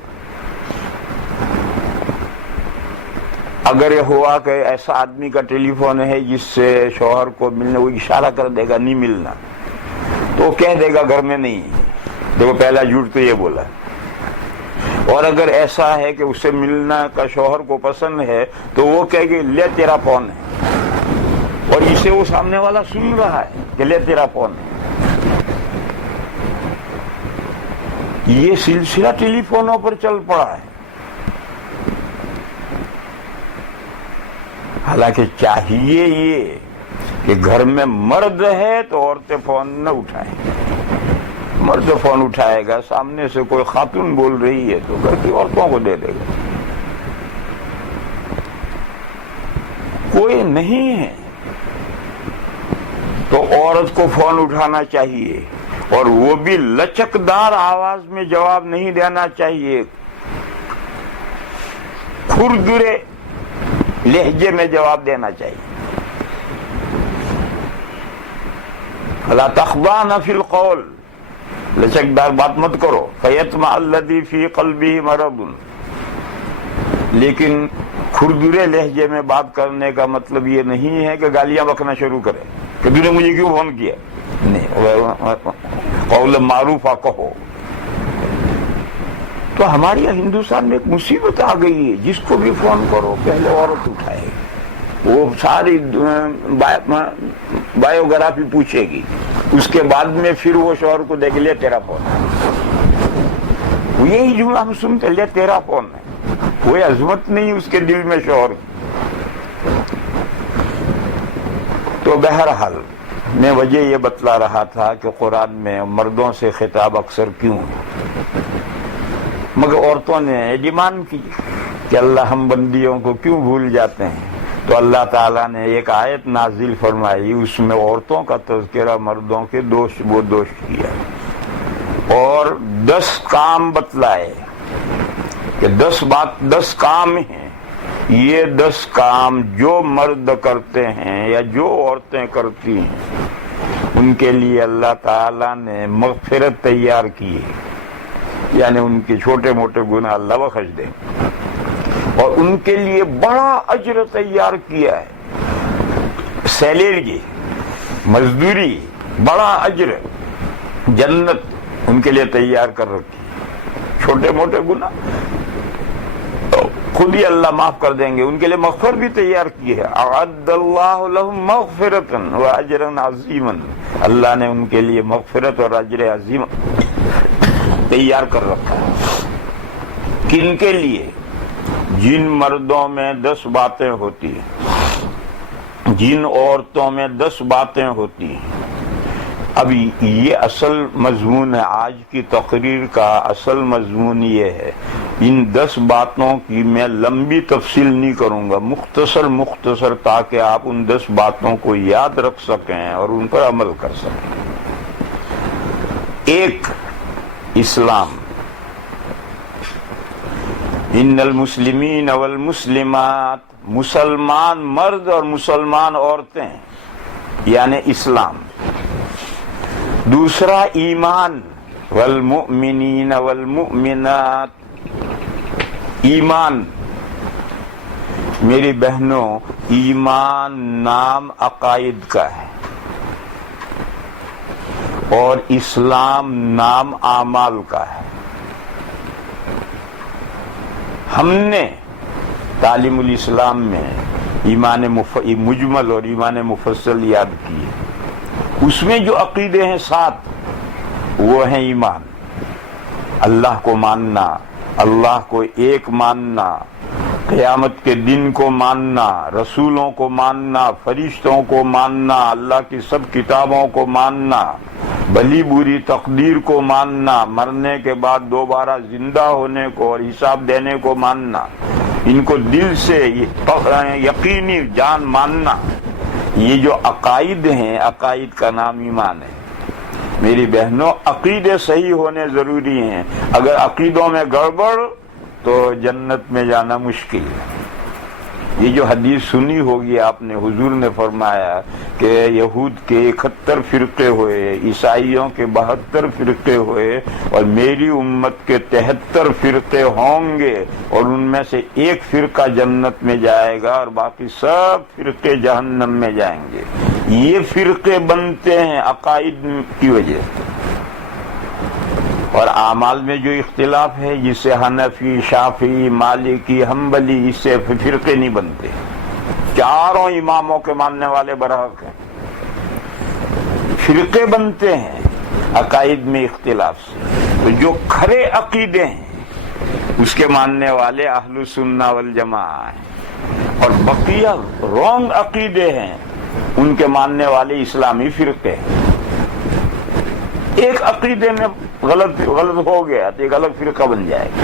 اگر یہ ہوا کہ ایسا آدمی کا ٹیلی فون ہے جس سے شوہر کو ملنے، وہ اشارہ کر دے گا نہیں ملنا، تو کہہ دے گا گھر میں نہیں. دیکھو پہلا جھوٹ تو یہ بولا. اور اگر ایسا ہے کہ اسے ملنا کا شوہر کو پسند ہے تو وہ کہے گی لے تیرا فون ہے، اور اسے وہ سامنے والا سن رہا ہے کہ لے تیرا فون ہے. یہ سلسلہ ٹیلی فونوں پر چل پڑا ہے. حالانکہ چاہیے یہ کہ گھر میں مرد ہے تو عورتیں فون نہ اٹھائیں. مرد فون اٹھائے گا، سامنے سے کوئی خاتون بول رہی ہے تو گھر کی عورتوں کو دے دے گا. کوئی نہیں ہے تو عورت کو فون اٹھانا چاہیے، اور وہ بھی لچکدار آواز میں جواب نہیں دینا چاہیے، کھردرے لہجے میں جواب دینا چاہیے. فلا تخضعن فی القول، لچکدار بات مت کرو. فیطمع الذی فی قلبہ مرض، لیکن کھردرے لہجے میں بات کرنے کا مطلب یہ نہیں ہے کہ گالیاں بکنا شروع کرے کہ تو نے مجھے کیوں فون کیا. نہیں، قول معروفہ کہو. تو ہمارے ہندوستان میں ایک مصیبت آ گئی ہے، جس کو بھی فون کرو پہلے عورت اٹھائے، وہ ساری بایوگرافی پوچھے گی، اس کے بعد میں پھر وہ شوہر کو دیکھ لے تیرا فون ہے. یہی جملہ ہم سنتے، لے تیرا فون ہے. کوئی عظمت نہیں اس کے دل میں شوہر. تو بہرحال میں وجہ یہ بتلا رہا تھا کہ قرآن میں مردوں سے خطاب اکثر کیوں ہے، مگر عورتوں نے ڈیمانڈ کی کہ اللہ ہم بندیوں کو کیوں بھول جاتے ہیں. تو اللہ تعالیٰ نے ایک آیت نازل فرمائی، اس میں عورتوں کا تذکرہ مردوں کے دوش کیا، اور 10 کام بتلائے کہ 10 کام ہیں. یہ 10 کام جو مرد کرتے ہیں یا جو عورتیں کرتی ہیں، ان کے لیے اللہ تعالیٰ نے مغفرت تیار کی ہے. یعنی ان کے چھوٹے موٹے گناہ اللہ بخش دے، اور ان کے لیے بڑا اجر تیار کیا ہے. سیلری، مزدوری، بڑا اجر، جنت ان کے لیے تیار کر رکھی. چھوٹے موٹے گناہ خود ہی اللہ معاف کر دیں گے. ان کے لیے مغفرت بھی تیار کی ہے. اعد اللہ لہم مغفرۃ واجرا عظیما، اللہ نے ان کے لیے مغفرت اور اجر عظیم تیار کر رکھا ہے. کن کے لیے؟ جن مردوں میں 10 باتیں ہوتی ہیں، جن عورتوں میں 10 باتیں ہوتی ہیں. اب یہ اصل مضمون ہے، آج کی تقریر کا اصل مضمون یہ ہے. ان 10 باتوں کی میں لمبی تفصیل نہیں کروں گا، مختصر تاکہ آپ ان 10 باتوں کو یاد رکھ سکیں اور ان پر عمل کر سکیں. ایک، اسلام. ان المسلمین والمسلمات، مسلمان مرد اور مسلمان عورتیں، یعنی اسلام. دوسرا ایمان، والمؤمنین والمؤمنات، ایمان. میری بہنوں، ایمان نام عقائد کا ہے اور اسلام نام اعمال کا ہے. ہم نے تعلیم الاسلام میں ایمان مجمل اور ایمان مفصل یاد کیے. اس میں جو عقیدے ہیں 7، وہ ہیں ایمان، اللہ کو ماننا، اللہ کو ایک ماننا، قیامت کے دن کو ماننا، رسولوں کو ماننا، فرشتوں کو ماننا، اللہ کی سب کتابوں کو ماننا، بھلی بری تقدیر کو ماننا، مرنے کے بعد دوبارہ زندہ ہونے کو اور حساب دینے کو ماننا، ان کو دل سے یقینی جان ماننا. یہ جو عقائد ہیں، عقائد کا نام ایمان ہے. میری بہنوں، عقیدے صحیح ہونے ضروری ہیں. اگر عقیدوں میں گڑبڑ تو جنت میں جانا مشکل ہے. یہ جو حدیث سنی ہوگی آپ نے، حضور نے فرمایا کہ یہود کے 71 فرقے ہوئے، عیسائیوں کے 72 فرقے ہوئے، اور میری امت کے 73 فرقے ہوں گے، اور ان میں سے ایک فرقہ جنت میں جائے گا اور باقی سب فرقے جہنم میں جائیں گے۔ یہ فرقے بنتے ہیں عقائد کی وجہ سے، اور اعمال میں جو اختلاف ہے، جس سے حنفی، شافعی، مالکی، حنبلی، اس سے فرقے نہیں بنتے، چاروں اماموں کے ماننے والے برحق ہیں۔ فرقے بنتے ہیں عقائد میں اختلاف سے، تو جو کھرے عقیدے ہیں اس کے ماننے والے اہل السنہ والجماعہ ہیں، اور بقیہ رونگ عقیدے ہیں ان کے ماننے والے اسلامی فرقے ہیں۔ ایک عقیدے میں غلط ہو گیا تو ایک الگ فرقہ بن جائے گا،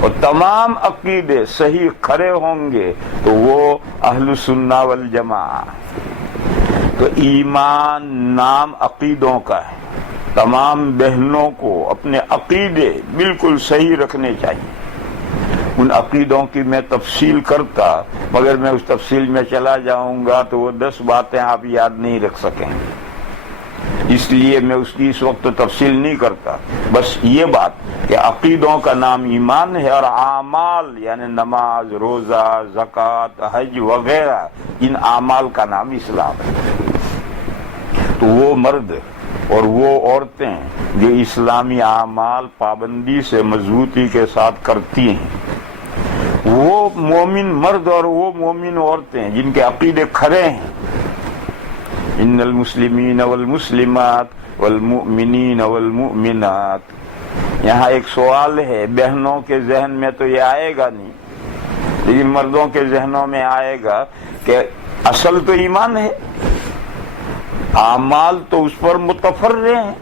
اور تمام عقیدے صحیح کھڑے ہوں گے تو وہ اہل السنہ والجماعہ۔ تو ایمان نام عقیدوں کا ہے، تمام بہنوں کو اپنے عقیدے بالکل صحیح رکھنے چاہیے۔ ان عقیدوں کی میں تفصیل کرتا، مگر میں اس تفصیل میں چلا جاؤں گا تو وہ 10 باتیں آپ یاد نہیں رکھ سکیں گے، اس لیے میں اس کی اس وقت تفصیل نہیں کرتا۔ بس یہ بات کہ عقیدوں کا نام ایمان ہے، اور اعمال یعنی نماز، روزہ، زکوٰۃ، حج وغیرہ، ان اعمال کا نام اسلام ہے۔ تو وہ مرد اور وہ عورتیں جو اسلامی اعمال پابندی سے مضبوطی کے ساتھ کرتی ہیں، وہ مومن مرد اور وہ مومن عورتیں جن کے عقیدے کھرے ہیں، ان المسلمین والمسلمات والمؤمنین والمؤمنات۔ یہاں ایک سوال ہے، بہنوں کے ذہن میں تو یہ آئے گا نہیں، لیکن مردوں کے ذہنوں میں آئے گا کہ اصل تو ایمان ہے، اعمال تو اس پر متفرع ہیں،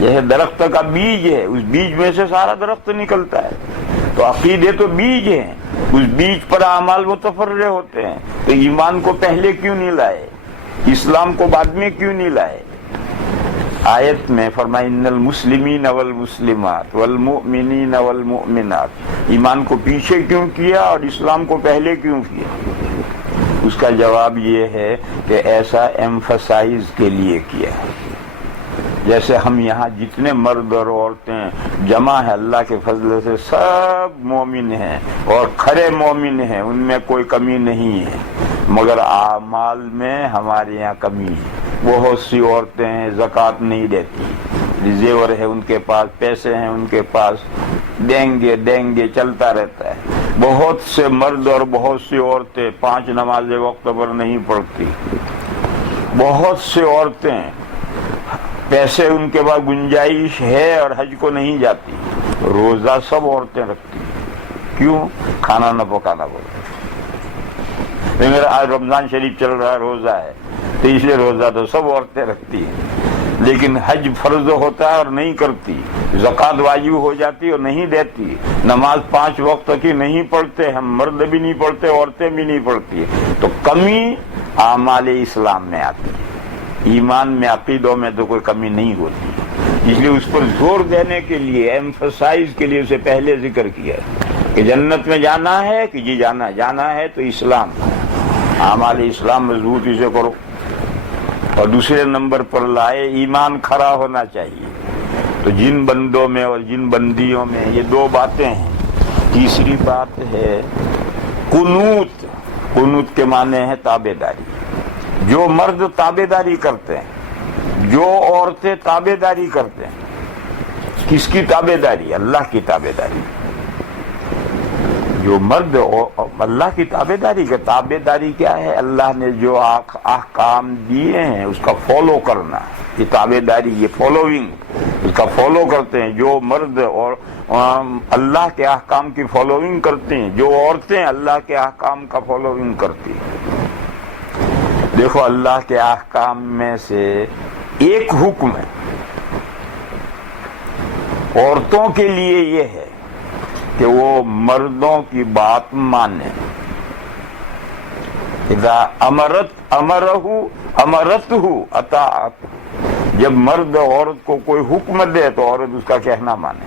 یہ درخت کا بیج ہے، اس بیج میں سے سارا درخت نکلتا ہے، تو عقیدے تو بیج ہیں، اس بیج پر اعمال متفرع ہوتے ہیں، تو ایمان کو پہلے کیوں نہیں لائے، اسلام کو بعد میں کیوں نہیں لائے؟ آیت میں فرمایا ان المسلمین والمسلمات والمؤمنین والمؤمنات، ایمان کو پیچھے کیوں کیا اور اسلام کو پہلے کیوں کیا؟ اس کا جواب یہ ہے کہ ایسا ایمفسائز کے لیے کیا ہے۔ جیسے ہم یہاں جتنے مرد اور عورتیں جمع ہیں، اللہ کے فضل سے سب مومن ہیں اور کھرے مومن ہیں، ان میں کوئی کمی نہیں ہے، مگر اعمال میں ہمارے یہاں کمی ہے۔ بہت سی عورتیں ہیں زکوٰۃ نہیں دیتی، زیور ہے ان کے پاس، پیسے ہیں ان کے پاس، دیں گے چلتا رہتا ہے۔ بہت سے مرد اور بہت سی عورتیں 5 نمازیں وقت پر نہیں پڑھتی، بہت سی عورتیں پیسے ان کے پاس گنجائش ہے اور حج کو نہیں جاتی، روزہ سب عورتیں رکھتی، کیوں؟ کھانا نہ پکانا پڑتا۔ میرا آج رمضان شریف چل رہا ہے، روزہ ہے، تو اس لیے روزہ تو سب عورتیں رکھتی ہیں، لیکن حج فرض ہوتا ہے اور نہیں کرتی، زکوٰۃ واجب ہو جاتی اور نہیں دیتی، نماز 5 وقت کی نہیں پڑھتے، ہم مرد بھی نہیں پڑھتے، عورتیں بھی نہیں پڑھتی، تو کمی اعمال اسلام میں آتی ہے۔ ایمان میں، عقیدوں میں تو کوئی کمی نہیں ہوتی، اس لیے اس پر زور دینے کے لیے، ایمفسائز کے لیے اسے پہلے ذکر کیا ہے کہ جنت میں جانا ہے کہ جی جانا ہے تو اسلام، اعمال اسلام مضبوطی سے کرو، اور دوسرے نمبر پر لائے ایمان کھڑا ہونا چاہیے۔ تو جن بندوں میں اور جن بندیوں میں یہ 2 باتیں ہیں۔ تیسری بات ہے قنوت۔ قنوت کے معنی ہے تابع داری۔ جو مرد تابع داری کرتے ہیں، جو عورتیں تابع داری کرتے ہیں، کس کی تابع داری؟ اللہ کی تابع داری۔ جو مرد اللہ کی تابع داری کا، تابع داری کیا ہے؟ اللہ نے جو احکام دیے ہیں اس کا فالو کرنا، یہ تابع داری، یہ فالوئنگ، اس کا فالو کرتے ہیں۔ جو مرد اور اللہ کے احکام کی فالوئنگ کرتے ہیں، جو عورتیں اللہ کے احکام کا فالوئنگ کرتی ہیں۔ دیکھو اللہ کے احکام میں سے ایک حکم ہے عورتوں کے لیے، یہ ہے کہ وہ مردوں کی بات مانے۔ اذا امرتہ اطاعت، جب مرد عورت کو کوئی حکم دے تو عورت اس کا کہنا مانے،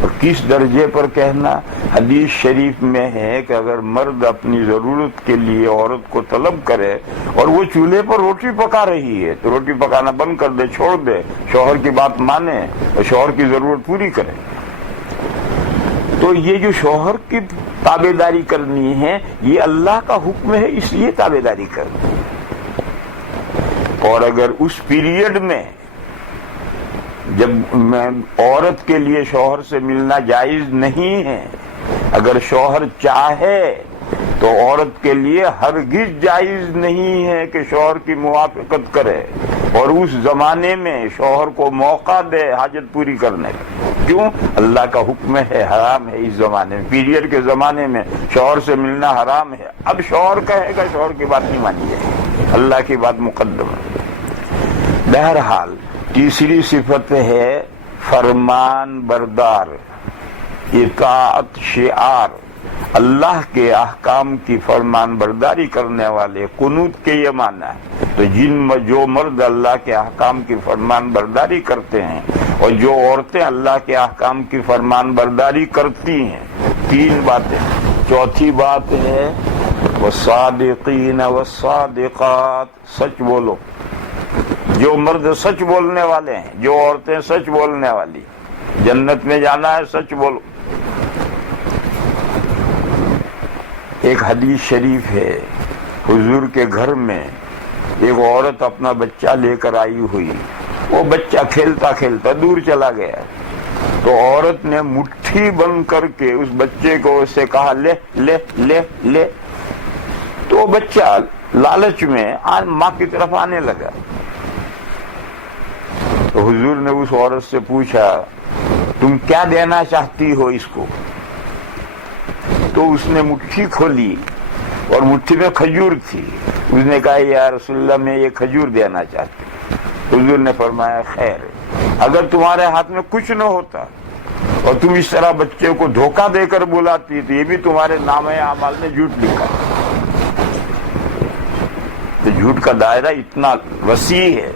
اور کس درجے پر کہنا؟ حدیث شریف میں ہے کہ اگر مرد اپنی ضرورت کے لیے عورت کو طلب کرے اور وہ چولہے پر روٹی پکا رہی ہے تو روٹی پکانا بند کر دے، چھوڑ دے، شوہر کی بات مانے اور شوہر کی ضرورت پوری کرے۔ تو یہ جو شوہر کی تابع داری کرنی ہے یہ اللہ کا حکم ہے، اس لیے تابع داری کرنی ہے۔ اور اگر اس پیریڈ میں جب عورت کے لیے شوہر سے ملنا جائز نہیں ہے، اگر شوہر چاہے تو عورت کے لیے ہرگز جائز نہیں ہے کہ شوہر کی موافقت کرے اور اس زمانے میں شوہر کو موقع دے حاجت پوری کرنے کا۔ کیوں؟ اللہ کا حکم ہے، حرام ہے۔ اس زمانے میں، پیریڈ کے زمانے میں شوہر سے ملنا حرام ہے۔ اب شوہر کہے گا، شوہر کی بات نہیں مانی جائے گی، اللہ کی بات مقدم ہے۔ بہرحال تیسری صفت ہے فرمان بردار، اطاعت شعار، اللہ کے احکام کی فرمان برداری کرنے والے۔ قنوت کے یہ معنی ہے۔ تو جو مرد اللہ کے احکام کی فرمان برداری کرتے ہیں اور جو عورتیں اللہ کے احکام کی فرمان برداری کرتی ہیں، تین باتیں۔ چوتھی بات ہے والصادقین والصادقات، سچ بولو۔ جو مرد سچ بولنے والے ہیں، جو عورتیں سچ بولنے والی، جنت میں جانا ہے، سچ بولو۔ ایک حدیث شریف ہے، حضور کے گھر میں ایک عورت اپنا بچہ لے کر آئی ہوئی، وہ بچہ کھیلتا کھیلتا دور چلا گیا تو عورت نے مٹھی بند کر کے اس بچے کو اس سے کہا لے لے لے لے، تو وہ بچہ لالچ میں ماں کی طرف آنے لگا۔ تو حضور نے اس عورت سے پوچھا تم کیا دینا چاہتی ہو اس کو؟ تو اس نے مٹھی کھولی اور مٹھی میں کھجور تھی۔ اس نے کہا یا رسول اللہ میں یہ کھجور دینا چاہتی ہوں۔ حضور نے فرمایا خیر، اگر تمہارے ہاتھ میں کچھ نہ ہوتا اور تم اس طرح بچے کو دھوکہ دے کر بلاتی تو یہ بھی تمہارے نامہ اعمال میں جھوٹ لکھا۔ تو جھوٹ کا دائرہ اتنا وسیع ہے۔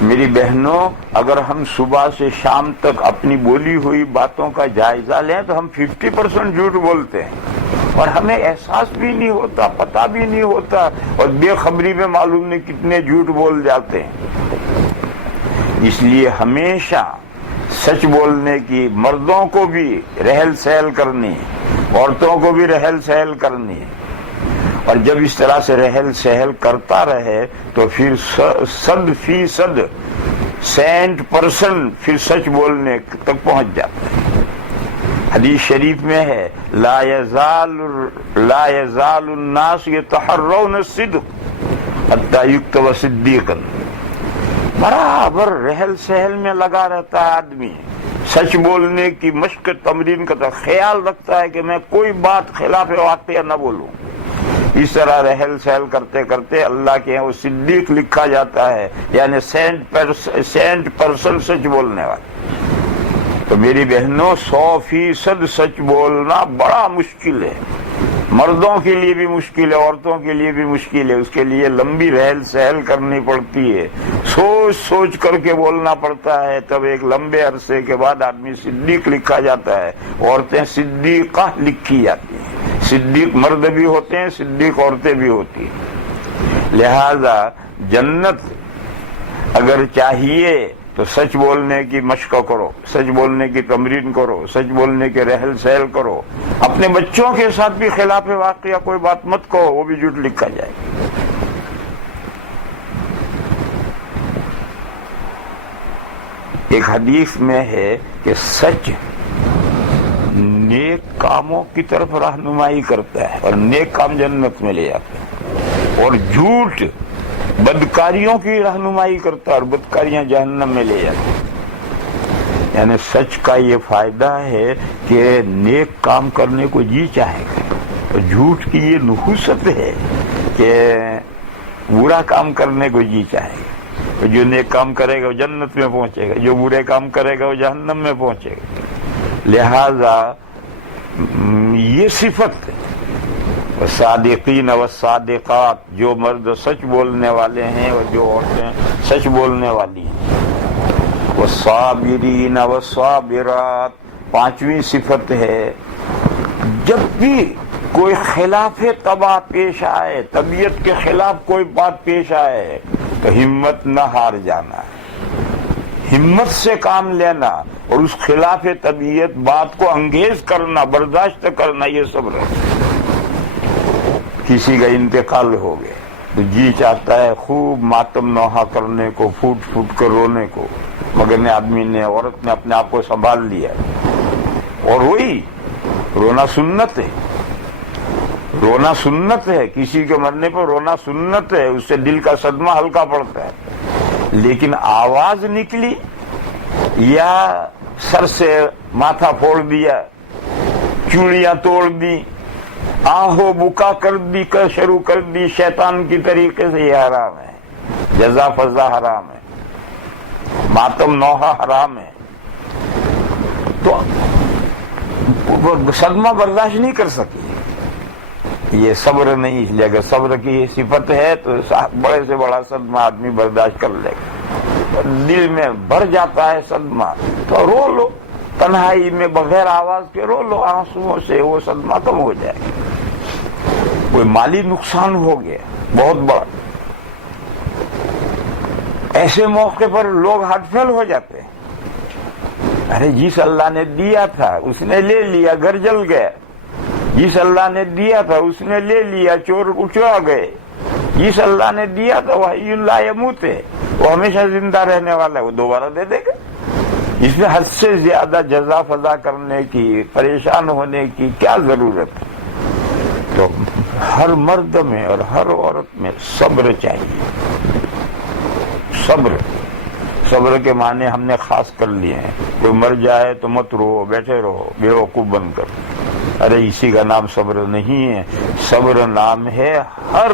میری بہنوں، اگر ہم صبح سے شام تک اپنی بولی ہوئی باتوں کا جائزہ لیں تو ہم 50% جھوٹ بولتے ہیں اور ہمیں احساس بھی نہیں ہوتا، پتہ بھی نہیں ہوتا، اور بے خبری میں معلوم نہیں کتنے جھوٹ بول جاتے ہیں۔ اس لیے ہمیشہ سچ بولنے کی، مردوں کو بھی رحل سہل کرنی، عورتوں کو بھی رحل سہل کرنی، اور جب اس طرح سے رحل سہل کرتا رہے تو پھر 100% 100% پھر سچ بولنے تک پہنچ جاتا ہے۔ حدیث شریف میں ہے لا يزال الناس يتحرون الصدق حتى يكتب صدیقا، برابر رحل سہل میں لگا رہتا ہے آدمی، سچ بولنے کی مشق تمرین کرتا، خیال رکھتا ہے کہ میں کوئی بات خلاف واقعہ نہ بولوں۔ اس طرح رحل سہل کرتے کرتے اللہ کے یہاں وہ صدیق لکھا جاتا ہے، یعنی 100% سچ بولنے والا۔ تو میری بہنوں، 100% سچ بولنا بڑا مشکل ہے، مردوں کے لیے بھی مشکل ہے، عورتوں کے لیے بھی مشکل ہے۔ اس کے لیے لمبی رحل سہل کرنی پڑتی ہے، سوچ سوچ کر کے بولنا پڑتا ہے، تب ایک لمبے عرصے کے بعد آدمی صدیق لکھا جاتا ہے، عورتیں صدیقہ لکھی جاتی ہیں۔ صدیق مرد بھی ہوتے ہیں، صدیق عورتیں بھی ہوتی ہیں۔ لہذا جنت اگر چاہیے تو سچ بولنے کی مشق کرو، سچ بولنے کی تمرین کرو، سچ بولنے کے رحل سہل کرو۔ اپنے بچوں کے ساتھ بھی خلاف واقعہ کوئی بات مت کہو، وہ بھی جھوٹ لکھا جائے۔ ایک حدیث میں ہے کہ سچ نیک کاموں کی طرف رہنمائی کرتا ہے اور نیک کام جنت میں لے جاتا ہے، اور جھوٹ بدکاریوں کی رہنمائی کرتا ہے اور بدکاریاں جہنم میں لے جاتی ہیں۔ یعنی سچ کا یہ فائدہ ہے کہ نیک کام کرنے کو جی چاہے گا، اور جھوٹ کی یہ نحوست ہے کہ برا کام کرنے کو جی چاہے گا۔ جو نیک کام کرے گا وہ جنت میں پہنچے گا، جو برے کام کرے گا وہ جہنم میں پہنچے گا۔ لہذا یہ صفت صادقین والصادقات، جو مرد سچ بولنے والے ہیں اور جو عورتیں سچ بولنے والی ہیں، والصابرین والصابرات، 5ویں صفت ہے جب بھی کوئی خلاف طبع پیش آئے، طبیعت کے خلاف کوئی بات پیش آئے تو ہمت نہ ہار جانا، ہمت سے کام لینا اور اس خلاف طبیعت بات کو انگیز کرنا، برداشت کرنا، یہ صبر ہے۔ کسی کا انتقال ہو گیا تو جی چاہتا ہے خوب ماتم نوحہ کرنے کو، پھوٹ پھوٹ کر رونے کو، مگر آدمی نے، عورت نے اپنے آپ کو سنبھال لیا، اور وہی رونا سنت ہے، رونا سنت ہے، کسی کے مرنے پر رونا سنت ہے، اس سے دل کا صدمہ ہلکا پڑتا ہے، لیکن آواز نکلی یا سر سے ماتھا پھوڑ دیا، چوڑیاں توڑ دی، آہو بکا کر دی، شروع کر دی شیطان کی طریقے سے، یہ حرام ہے، جزا فضا حرام ہے، ماتم نوحہ حرام ہے، تو صدمہ برداشت نہیں کر سکی، یہ صبر نہیں، اس لیے اگر صبر کی صفت ہے تو بڑے سے بڑا صدمہ آدمی برداشت کر لے گا، دل میں بھر جاتا ہے صدمہ تو رو لو، تنہائی میں بغیر آواز کے رو لو، آنسوؤں سے وہ صدمہ کم ہو جائے گا۔ کوئی مالی نقصان ہو گیا بہت بڑا، ایسے موقع پر لوگ ہٹ پھیل ہو جاتے ہیں، ارے جس اللہ نے دیا تھا اس نے لے لیا، گھر جل گیا، جس اللہ نے دیا تھا اس نے لے لیا، چور اچھا گئے، جس اللہ نے دیا تھا وہ حی لا یموت ہے، وہ ہمیشہ زندہ رہنے والا ہے، وہ دوبارہ دے دے گا۔ اس میں حد سے زیادہ جزا فضا کرنے کی، پریشان ہونے کی کیا ضرورت ہے؟ تو ہر مرد میں اور ہر عورت میں صبر چاہیے، صبر، صبر کے معنی ہم نے خاص کر لیے ہیں، کوئی مر جائے تو مت رو، بیٹھے رہو بے وقوف بن کر، ارے اسی کا نام صبر نہیں ہے، صبر نام ہے ہر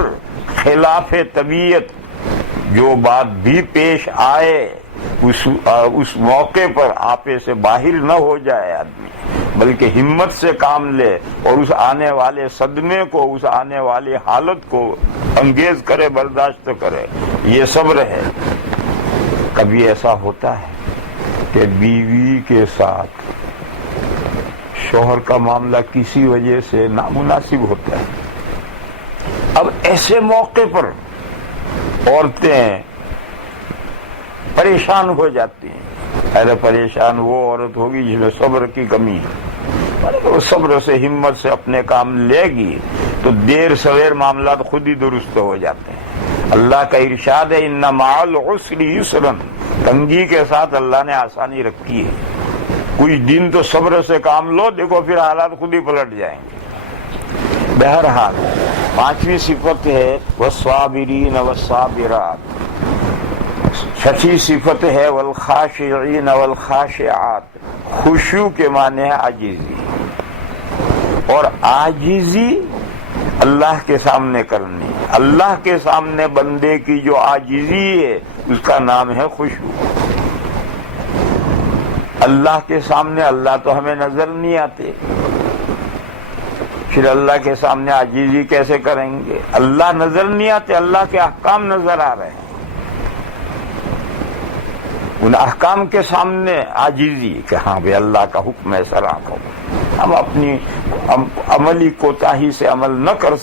خلاف طبیعت جو بات بھی پیش آئے اس موقع پر آپے سے باہر نہ ہو جائے آدمی، بلکہ ہمت سے کام لے اور اس آنے والے صدمے کو، اس آنے والی حالت کو انگیز کرے، برداشت کرے، یہ صبر ہے۔ کبھی ایسا ہوتا ہے کہ بیوی کے ساتھ شوہر کا معاملہ کسی وجہ سے نامناسب ہوتا ہے، اب ایسے موقع پر عورتیں پریشان ہو جاتی ہیں، ارے پریشان وہ عورت ہوگی جس میں صبر کی کمی ہے، وہ صبر سے، ہمت سے اپنے کام لے گی تو دیر سویر معاملات خود ہی درست ہو جاتے ہیں۔ اللہ کا ارشاد ہے ان مع العسر یسرا، تنگی کے ساتھ اللہ نے آسانی رکھی ہے، کچھ دن تو صبر سے کام لو، دیکھو پھر حالات خود ہی پلٹ جائیں گے۔ بہرحال 5ویں صفت ہے والصابرین والصابرات، 6 صفت ہے والخاشعین والخاشعات، خشوع کے معنی ہے عاجزی، اور عاجزی اللہ کے سامنے کرنی، اللہ کے سامنے بندے کی جو عاجزی ہے اس کا نام ہے خشوع۔ اللہ کے سامنے، اللہ تو ہمیں نظر نہیں آتے، پھر اللہ کے سامنے عاجزی کیسے کریں گے؟ اللہ نظر نہیں آتے، اللہ کے احکام نظر آ رہے ہیں، ان احکام کے سامنے عاجزی کہ ہاں بھائی اللہ کا حکم ہے، سر آنکھوں، ہم اپنی عملی کوتاہی سے عمل نہ کر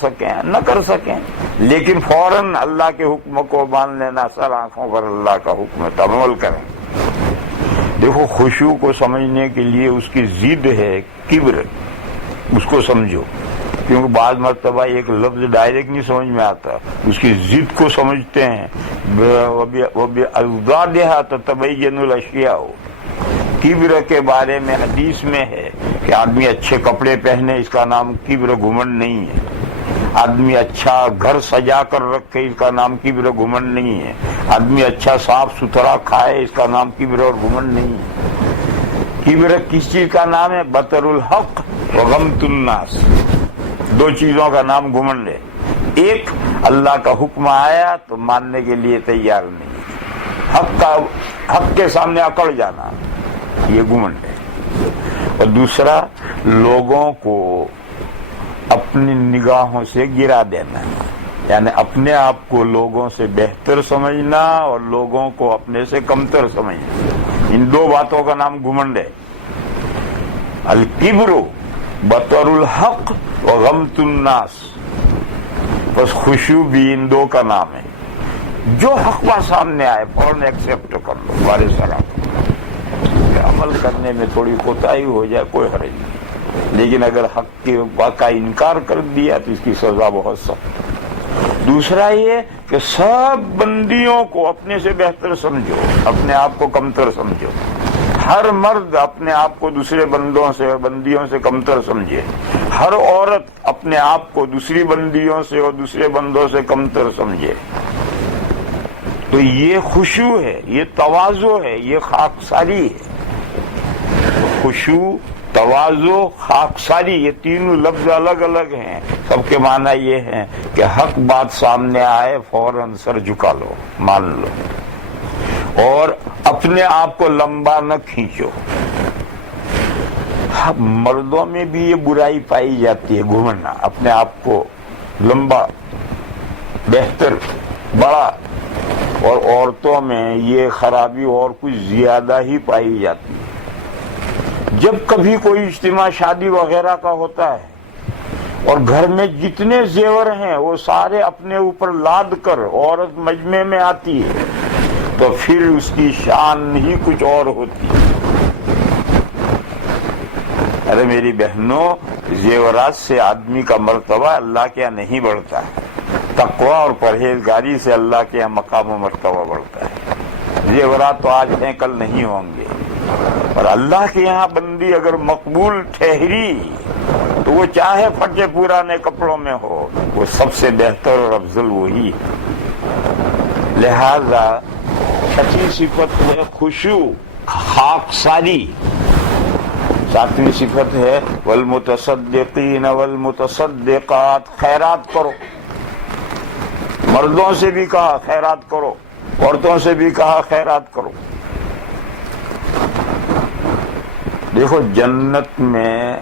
سکیں لیکن فوراً اللہ کے حکم کو مان لینا، سر آنکھوں پر اللہ کا حکم ہے تو عمل کریں۔ دیکھو خشوع کو سمجھنے کے لیے اس کی ضد ہے کبر، اس کو سمجھو، کیونکہ بعض مرتبہ ایک لفظ ڈائریکٹ نہیں سمجھ میں آتا، اس کی ضد کو سمجھتے ہیں، وَبِأَضْدَادِهَا تَتَبَيَّنُ الْأَشْيَاءُ۔ کبر کے بارے میں حدیث میں ہے کہ آدمی اچھے کپڑے پہنے، اس کا نام کبر گھمنڈ نہیں ہے، آدمی اچھا گھر سجا کر رکھے، اس کا نام کبر گھمنڈ نہیں ہے، آدمی اچھا صاف ستھرا کھائے، اس کا نام کبر اور گھمنڈ نہیں ہے۔ کبر کس چیز کا نام ہے؟ بطر الحق وغمت الناس، 2 چیزوں کا نام گھمنڈ ہے۔ ایک، اللہ کا حکم آیا تو ماننے کے لیے تیار نہیں، حق کے سامنے اکڑ جانا، یہ گھمنڈ ہے۔ اور دوسرا، لوگوں کو اپنی نگاہوں سے گرا دینا، یعنی اپنے آپ کو لوگوں سے بہتر سمجھنا اور لوگوں کو اپنے سے کمتر سمجھنا، ان 2 باتوں کا نام گھمنڈ ہے۔ الکبر بطر الحق و غمت الناس، بس خشوع بھی ان دو کا نام ہے. جو حق بات سامنے آئے فوراً ایکسیپٹ کر لو، بارے سلام. عمل کرنے میں تھوڑی کوتاہی ہو جائے کوئی حرج نہیں، لیکن اگر حق کے بات کا انکار کر دیا تو اس کی سزا بہت سخت ہے. دوسرا یہ کہ سب بندیوں کو اپنے سے بہتر سمجھو، اپنے آپ کو کمتر سمجھو. ہر مرد اپنے آپ کو دوسرے بندیوں سے کمتر سمجھے. ہر عورت اپنے آپ کو دوسری بندیوں سے اور دوسرے بندوں سے کمتر سمجھے. تو یہ خشوع ہے، یہ تواضع ہے، یہ خاکساری ہے. خشوع، تواضع، خاکساری، یہ تینوں لفظ الگ الگ ہیں. سب کے معنی یہ ہیں کہ حق بات سامنے آئے فوراً سر جھکا لو، مان لو، اور اپنے آپ کو لمبا نہ کھینچو. مردوں میں بھی یہ برائی پائی جاتی ہے، گھومنا، اپنے آپ کو لمبا، بہتر، بڑا. اور عورتوں میں یہ خرابی اور کچھ زیادہ ہی پائی جاتی ہے. جب کبھی کوئی اجتماع شادی وغیرہ کا ہوتا ہے اور گھر میں جتنے زیور ہیں وہ سارے اپنے اوپر لاد کر عورت مجمع میں آتی ہے تو پھر اس کی شان ہی کچھ اور ہوتی ہے. ارے میری بہنوں، زیورات سے آدمی کا مرتبہ اللہ کے یہاں نہیں بڑھتا ہے، تقوی اور پرہیزگاری سے اللہ کے یہاں مقام و مرتبہ بڑھتا ہے. زیورات تو آج ہیں کل نہیں ہوں گے، اور اللہ کے یہاں بندی اگر مقبول ٹھہری تو وہ چاہے پھٹے پرانے کپڑوں میں ہو، وہ سب سے بہتر اور افضل وہی ہے. لہذا چھٹی صفت ہے خشوع، خاکساری. ساتویں صفت ہے والمتصدقین والمتصدقات، خیرات کرو. مردوں سے بھی کہا خیرات کرو، عورتوں سے بھی کہا خیرات کرو. دیکھو جنت میں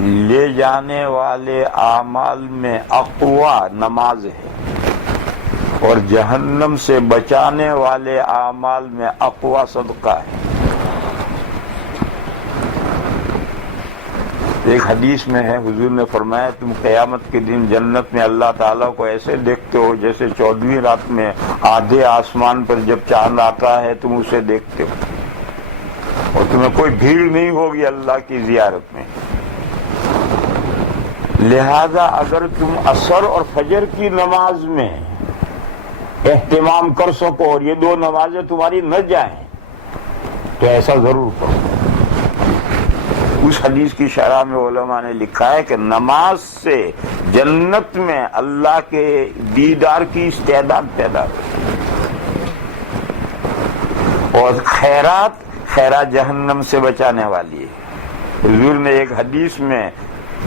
لے جانے والے اعمال میں اقوا نماز ہے، اور جہنم سے بچانے والے اعمال میں اقوا صدقہ ہے. ایک حدیث میں ہے، حضور نے فرمایا تم قیامت کے دن جنت میں اللہ تعالیٰ کو ایسے دیکھتے ہو جیسے 14ویں رات میں آدھے آسمان پر جب چاند آتا ہے تم اسے دیکھتے ہو، اور تمہیں کوئی بھیڑ نہیں ہوگی اللہ کی زیارت میں. لہذا اگر تم عصر اور فجر کی نماز میں اہتمام کر سکو اور یہ دو نمازیں تمہاری نہ جائیں تو ایسا ضرور کرو. اس حدیث کی شرح میں علماء نے لکھا ہے کہ نماز سے جنت میں اللہ کے دیدار کی استعداد پیدا ہوتی، اور خیرات جہنم سے بچانے والی ہے. حضور نے ایک حدیث میں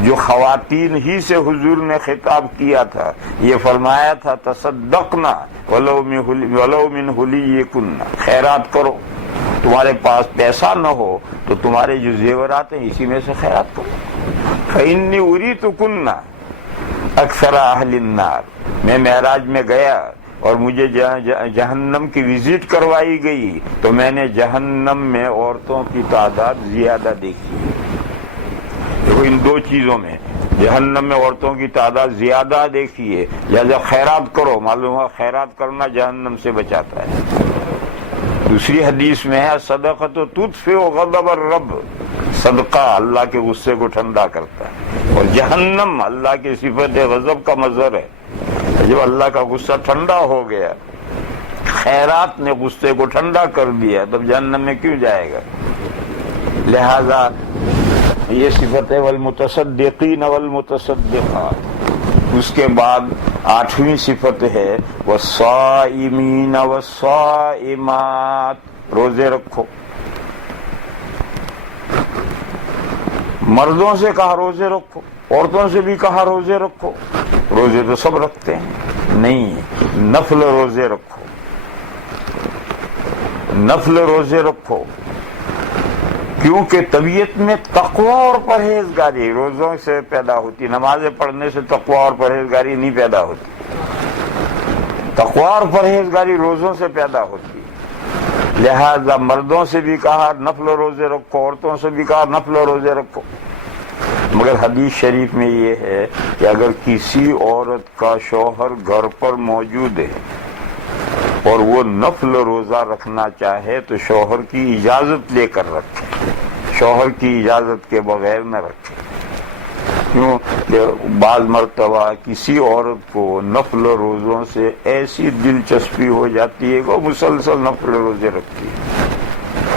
جو خواتین ہی سے حضور نے خطاب کیا تھا، یہ فرمایا تھا تصدقنا ولو من حلیکن، خیرات کرو. تمہارے پاس پیسہ نہ ہو تو تمہارے جو زیورات ہیں اسی میں سے خیرات کرو. فإنی اریتکن اکثر اہل النار، میں معراج میں گیا اور مجھے جہنم کی وزٹ کروائی گئی تو میں نے جہنم میں عورتوں کی تعداد زیادہ دیکھی. دیکھو ان دو چیزوں میں جہنم میں عورتوں کی تعداد زیادہ دیکھی ہے، لہذا خیرات کرو. معلوم ہوا خیرات کرنا جہنم سے بچاتا ہے. دوسری حدیث میں ہے صدقۃ تطفئ غضب الرب، صدقہ اللہ کے غصے کو ٹھنڈا کرتا ہے، اور جہنم اللہ کی صفت غضب کا مظہر ہے. جب اللہ کا غصہ ٹھنڈا ہو گیا، خیرات نے غصے کو ٹھنڈا کر دیا، تب جہنم میں کیوں جائے گا؟ لہذا یہ صفت ہے والمتصدقین والمتصدقات. اس کے بعد 8ویں صفت ہے والصائمین والصائمات، روزے رکھو. مردوں سے کہا روزے رکھو، عورتوں سے بھی کہا روزے رکھو. روزے تو سب رکھتے ہیں، نہیں، نفل روزے رکھو، نفل روزے رکھو. کیونکہ طبیعت میں تقوی اور پرہیزگاری روزوں سے پیدا ہوتی، نمازیں پڑھنے سے تقوی اور پرہیزگاری نہیں پیدا ہوتی. تقوی اور پرہیزگاری روزوں سے پیدا ہوتی. لہذا مردوں سے بھی کہا نفل روزے رکھو، عورتوں سے بھی کہا نفل روزے رکھو۔ مگر حدیث شریف میں یہ ہے کہ اگر کسی عورت کا شوہر گھر پر موجود ہے اور وہ نفل روزہ رکھنا چاہے تو شوہر کی اجازت لے کر رکھے، شوہر کی اجازت کے بغیر نہ رکھے۔ کیوں کہ بعض مرتبہ کسی عورت کو نفل روزوں سے ایسی دلچسپی ہو جاتی ہے کہ وہ مسلسل نفل روزے رکھتی ہے،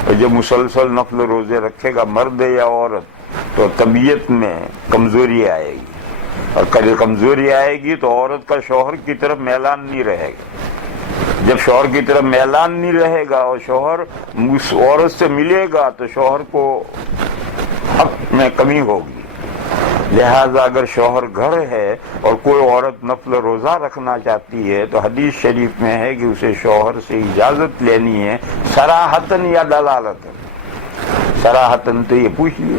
اور جب مسلسل نفل روزے رکھے گا مرد یا عورت تو طبیعت میں کمزوری آئے گی، اور کمزوری آئے گی تو عورت کا شوہر کی طرف میلان نہیں رہے گا۔ جب شوہر کی طرف میلان نہیں رہے گا اور شوہر اس عورت سے ملے گا تو شوہر کو حق میں کمی ہوگی۔ لہذا اگر شوہر گھر ہے اور کوئی عورت نفل روزہ رکھنا چاہتی ہے تو حدیث شریف میں ہے کہ اسے شوہر سے اجازت لینی ہے، صراحتاً یا دلالتاً۔ صراحتاً تو یہ پوچھ لیے،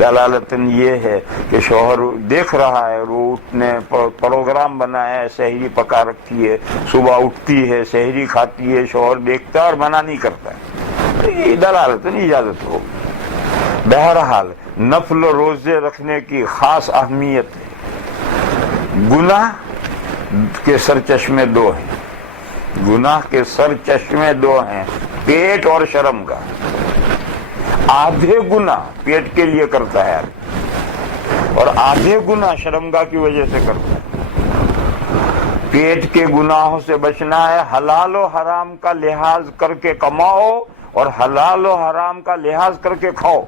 دلالتاً یہ ہے کہ شوہر دیکھ رہا ہے، وہ اٹھنے پروگرام بنا ہے، سحری پکا رکھی ہے، صبح اٹھتی ہے، سحری کھاتی ہے، شوہر دیکھتا ہے اور منع نہیں کرتا ہے، تو یہ دلالتاً اجازت ہو۔ بہرحال نفل روزے رکھنے کی خاص اہمیت ہے۔ گناہ کے سرچشمے دو ہیں، گناہ کے سرچشمے دو ہیں، پیٹ اور شرمگاہ۔ آدھے گناہ پیٹ کے لیے کرتا ہے اور آدھے گناہ شرمگاہ کی وجہ سے کرتا ہے۔ پیٹ کے گناہوں سے بچنا ہے، حلال و حرام کا لحاظ کر کے کماؤ اور حلال و حرام کا لحاظ کر کے کھاؤ۔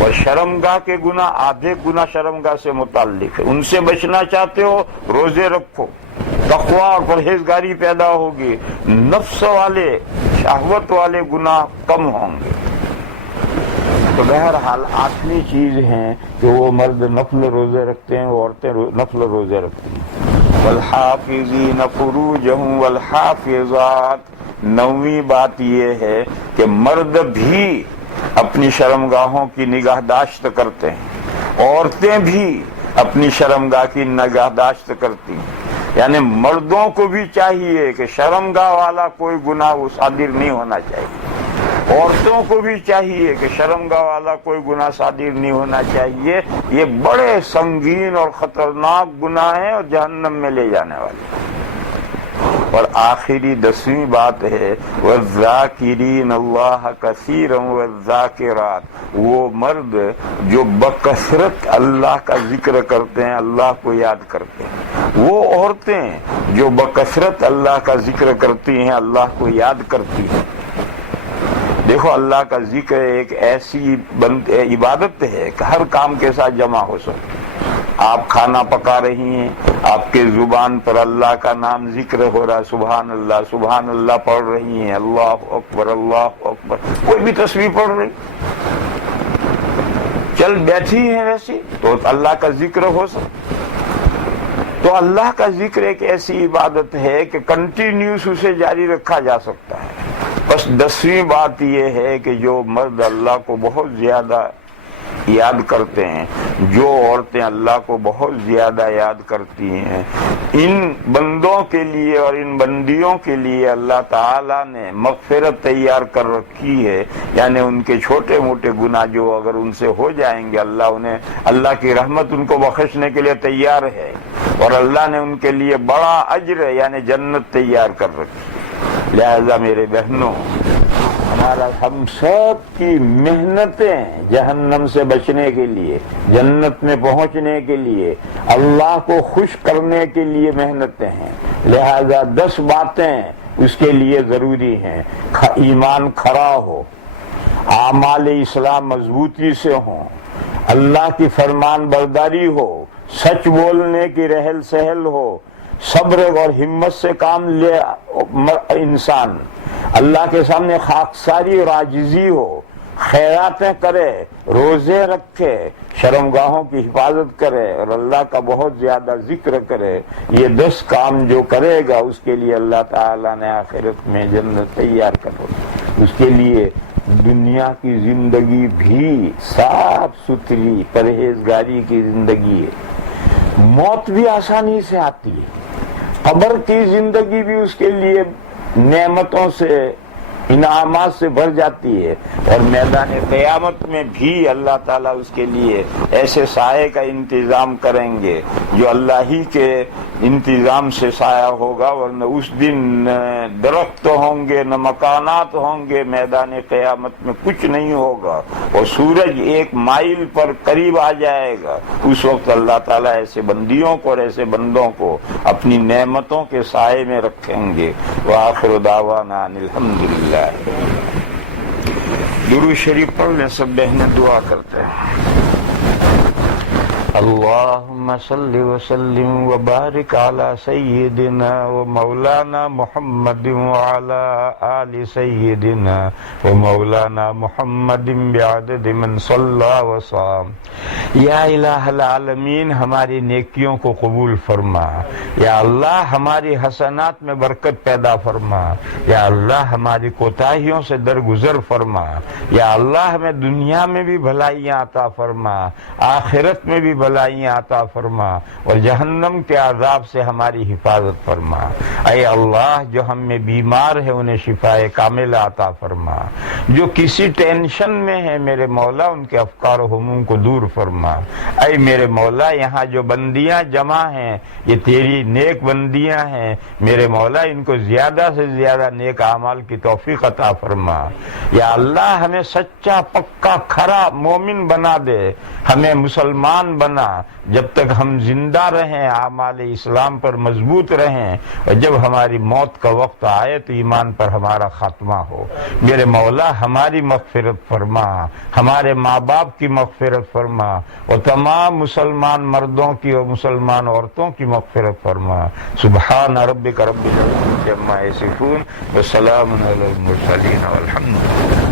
اور شرمگاہ کے گناہ، آدھے گناہ شرمگاہ سے متعلق ہے، ان سے بچنا چاہتے ہو روزے رکھو، تقویٰ اور پرہیزگاری پیدا ہوگی، نفس والے شہوت والے گناہ کم ہوں گے۔ تو بہرحال آٹھویں چیز ہے کہ وہ مرد نفل روزے رکھتے ہیں، عورتیں نفل روزے رکھتی ہیں۔ والحافظین فروجہم والحافظات، نویں بات یہ ہے کہ مرد بھی اپنی شرمگاہوں کی نگہداشت کرتے ہیں، عورتیں بھی اپنی شرمگاہ کی نگہداشت کرتی ہیں، یعنی مردوں کو بھی چاہیے کہ شرمگاہ والا کوئی گناہ صادر نہیں ہونا چاہیے، عورتوں کو بھی چاہیے کہ شرمگاہ والا کوئی گناہ صادر نہیں ہونا چاہیے۔ یہ بڑے سنگین اور خطرناک گناہ ہیں اور جہنم میں لے جانے والے۔ اور آخری 10ویں بات ہے وَالذَّاكِرِينَ اللَّهَ كَثِيرًا وَالذَّاكِرَاتِ، وہ مرد جو بکثرت اللہ کا ذکر کرتے ہیں، اللہ کو یاد کرتے ہیں، وہ عورتیں جو بکثرت اللہ کا ذکر کرتی ہیں، اللہ کو یاد کرتی ہیں۔ دیکھو اللہ کا ذکر ایک ایسی عبادت ہے کہ ہر کام کے ساتھ جمع ہو سکتی۔ آپ کھانا پکا رہی ہیں، آپ کے زبان پر اللہ کا نام ذکر ہو رہا، سبحان اللہ پڑھ رہی ہیں، اللہ اکبر، کوئی بھی تسبیح پڑھ رہی، چل بیٹھی ہیں ویسی تو اللہ کا ذکر ہو سکتا۔ تو اللہ کا ذکر ایک ایسی عبادت ہے کہ کنٹینیوس اسے جاری رکھا جا سکتا ہے۔ بس 10ویں بات یہ ہے کہ جو مرد اللہ کو بہت زیادہ یاد کرتے ہیں، جو عورتیں اللہ کو بہت زیادہ یاد کرتی ہیں، ان بندوں کے لیے اور ان بندیوں کے لیے اللہ تعالیٰ نے مغفرت تیار کر رکھی ہے، یعنی ان کے چھوٹے موٹے گناہ جو اگر ان سے ہو جائیں گے اللہ کی رحمت ان کو بخشنے کے لیے تیار ہے، اور اللہ نے ان کے لیے بڑا اجر یعنی جنت تیار کر رکھی۔ لہذا میرے بہنوں، ہم سب کی محنتیں جہنم سے بچنے کے لیے، جنت میں پہنچنے کے لیے، اللہ کو خوش کرنے کے لیے محنتیں ہیں۔ لہذا 10 باتیں اس کے لیے ضروری ہیں۔ ایمان کھڑا ہو، اعمال اسلام مضبوطی سے ہوں، اللہ کی فرمان برداری ہو، سچ بولنے کی رہل سہل ہو، صبر اور ہمت سے کام لے انسان، اللہ کے سامنے خاکساری اور عاجزی ہو، خیراتیں کرے، روزے رکھے، شرمگاہوں کی حفاظت کرے اور اللہ کا بہت زیادہ ذکر کرے۔ یہ 10 کام جو کرے گا اس کے لیے اللہ تعالیٰ نے آخرت میں جنت تیار کرو۔ اس کے لیے دنیا کی زندگی بھی صاف ستھری پرہیزگاری کی زندگی ہے، موت بھی آسانی سے آتی ہے، قبر کی زندگی بھی اس کے لیے نعمتوں سے انعامات سے بھر جاتی ہے، اور میدان قیامت میں بھی اللہ تعالیٰ اس کے لیے ایسے سائے کا انتظام کریں گے جو اللہ ہی کے انتظام سے سایہ ہوگا، ورنہ اس دن نہ درخت ہوں گے نہ مکانات ہوں گے، میدان قیامت میں کچھ نہیں ہوگا، اور سورج ایک مائل پر قریب آ جائے گا۔ اس وقت اللہ تعالیٰ ایسے بندیوں کو اور ایسے بندوں کو اپنی نعمتوں کے سائے میں رکھیں گے۔ وآخر دعوانا ان الحمدللہ۔ درود شریف پڑھ لیں، سب بہنیں دعا کرتے ہیں۔ اللہم صلی وسلم وبارک علی سیدنا و مولانا محمد وعلی آل سیدنا و مولانا محمد بعدد من صلی وصام۔ یا الہ العالمین، ہماری نیکیوں کو قبول فرما، یا اللہ ہماری حسنات میں برکت پیدا فرما، یا اللہ ہماری کوتاہیوں سے درگزر فرما، یا اللہ ہمیں دنیا میں بھی بھلائیاں عطا فرما، آخرت میں بھی بھلائیاں عطا فرما، اور جہنم کے عذاب سے ہماری حفاظت فرما۔ اے اللہ، جو ہم میں بیمار ہے انہیں شفائے کاملہ عطا فرما، جو کسی ٹینشن میں ہے میرے مولا ان کے افکار و ہموم کو دور فرما۔ اے میرے مولا، یہاں جو بندیاں جمع ہیں یہ تیری نیک بندیاں ہیں، میرے مولا ان کو زیادہ سے زیادہ نیک اعمال کی توفیق عطا فرما۔ یا اللہ، ہمیں سچا پکا کھرا مومن بنا دے، ہمیں مسلمان بنا، جب تک ہم زندہ رہیں اعمال اسلام پر مضبوط رہیں، اور جب ہماری موت کا وقت آئے تو ایمان پر ہمارا خاتمہ ہو۔ میرے مولا ہماری مغفرت فرما، ہمارے ماں باپ کی مغفرت فرما، اور تمام مسلمان مردوں کی اور مسلمان عورتوں کی مغفرت فرما۔ سبحان ربک رب العزت عما یصفون وسلام علی المرسلین والحمد للہ۔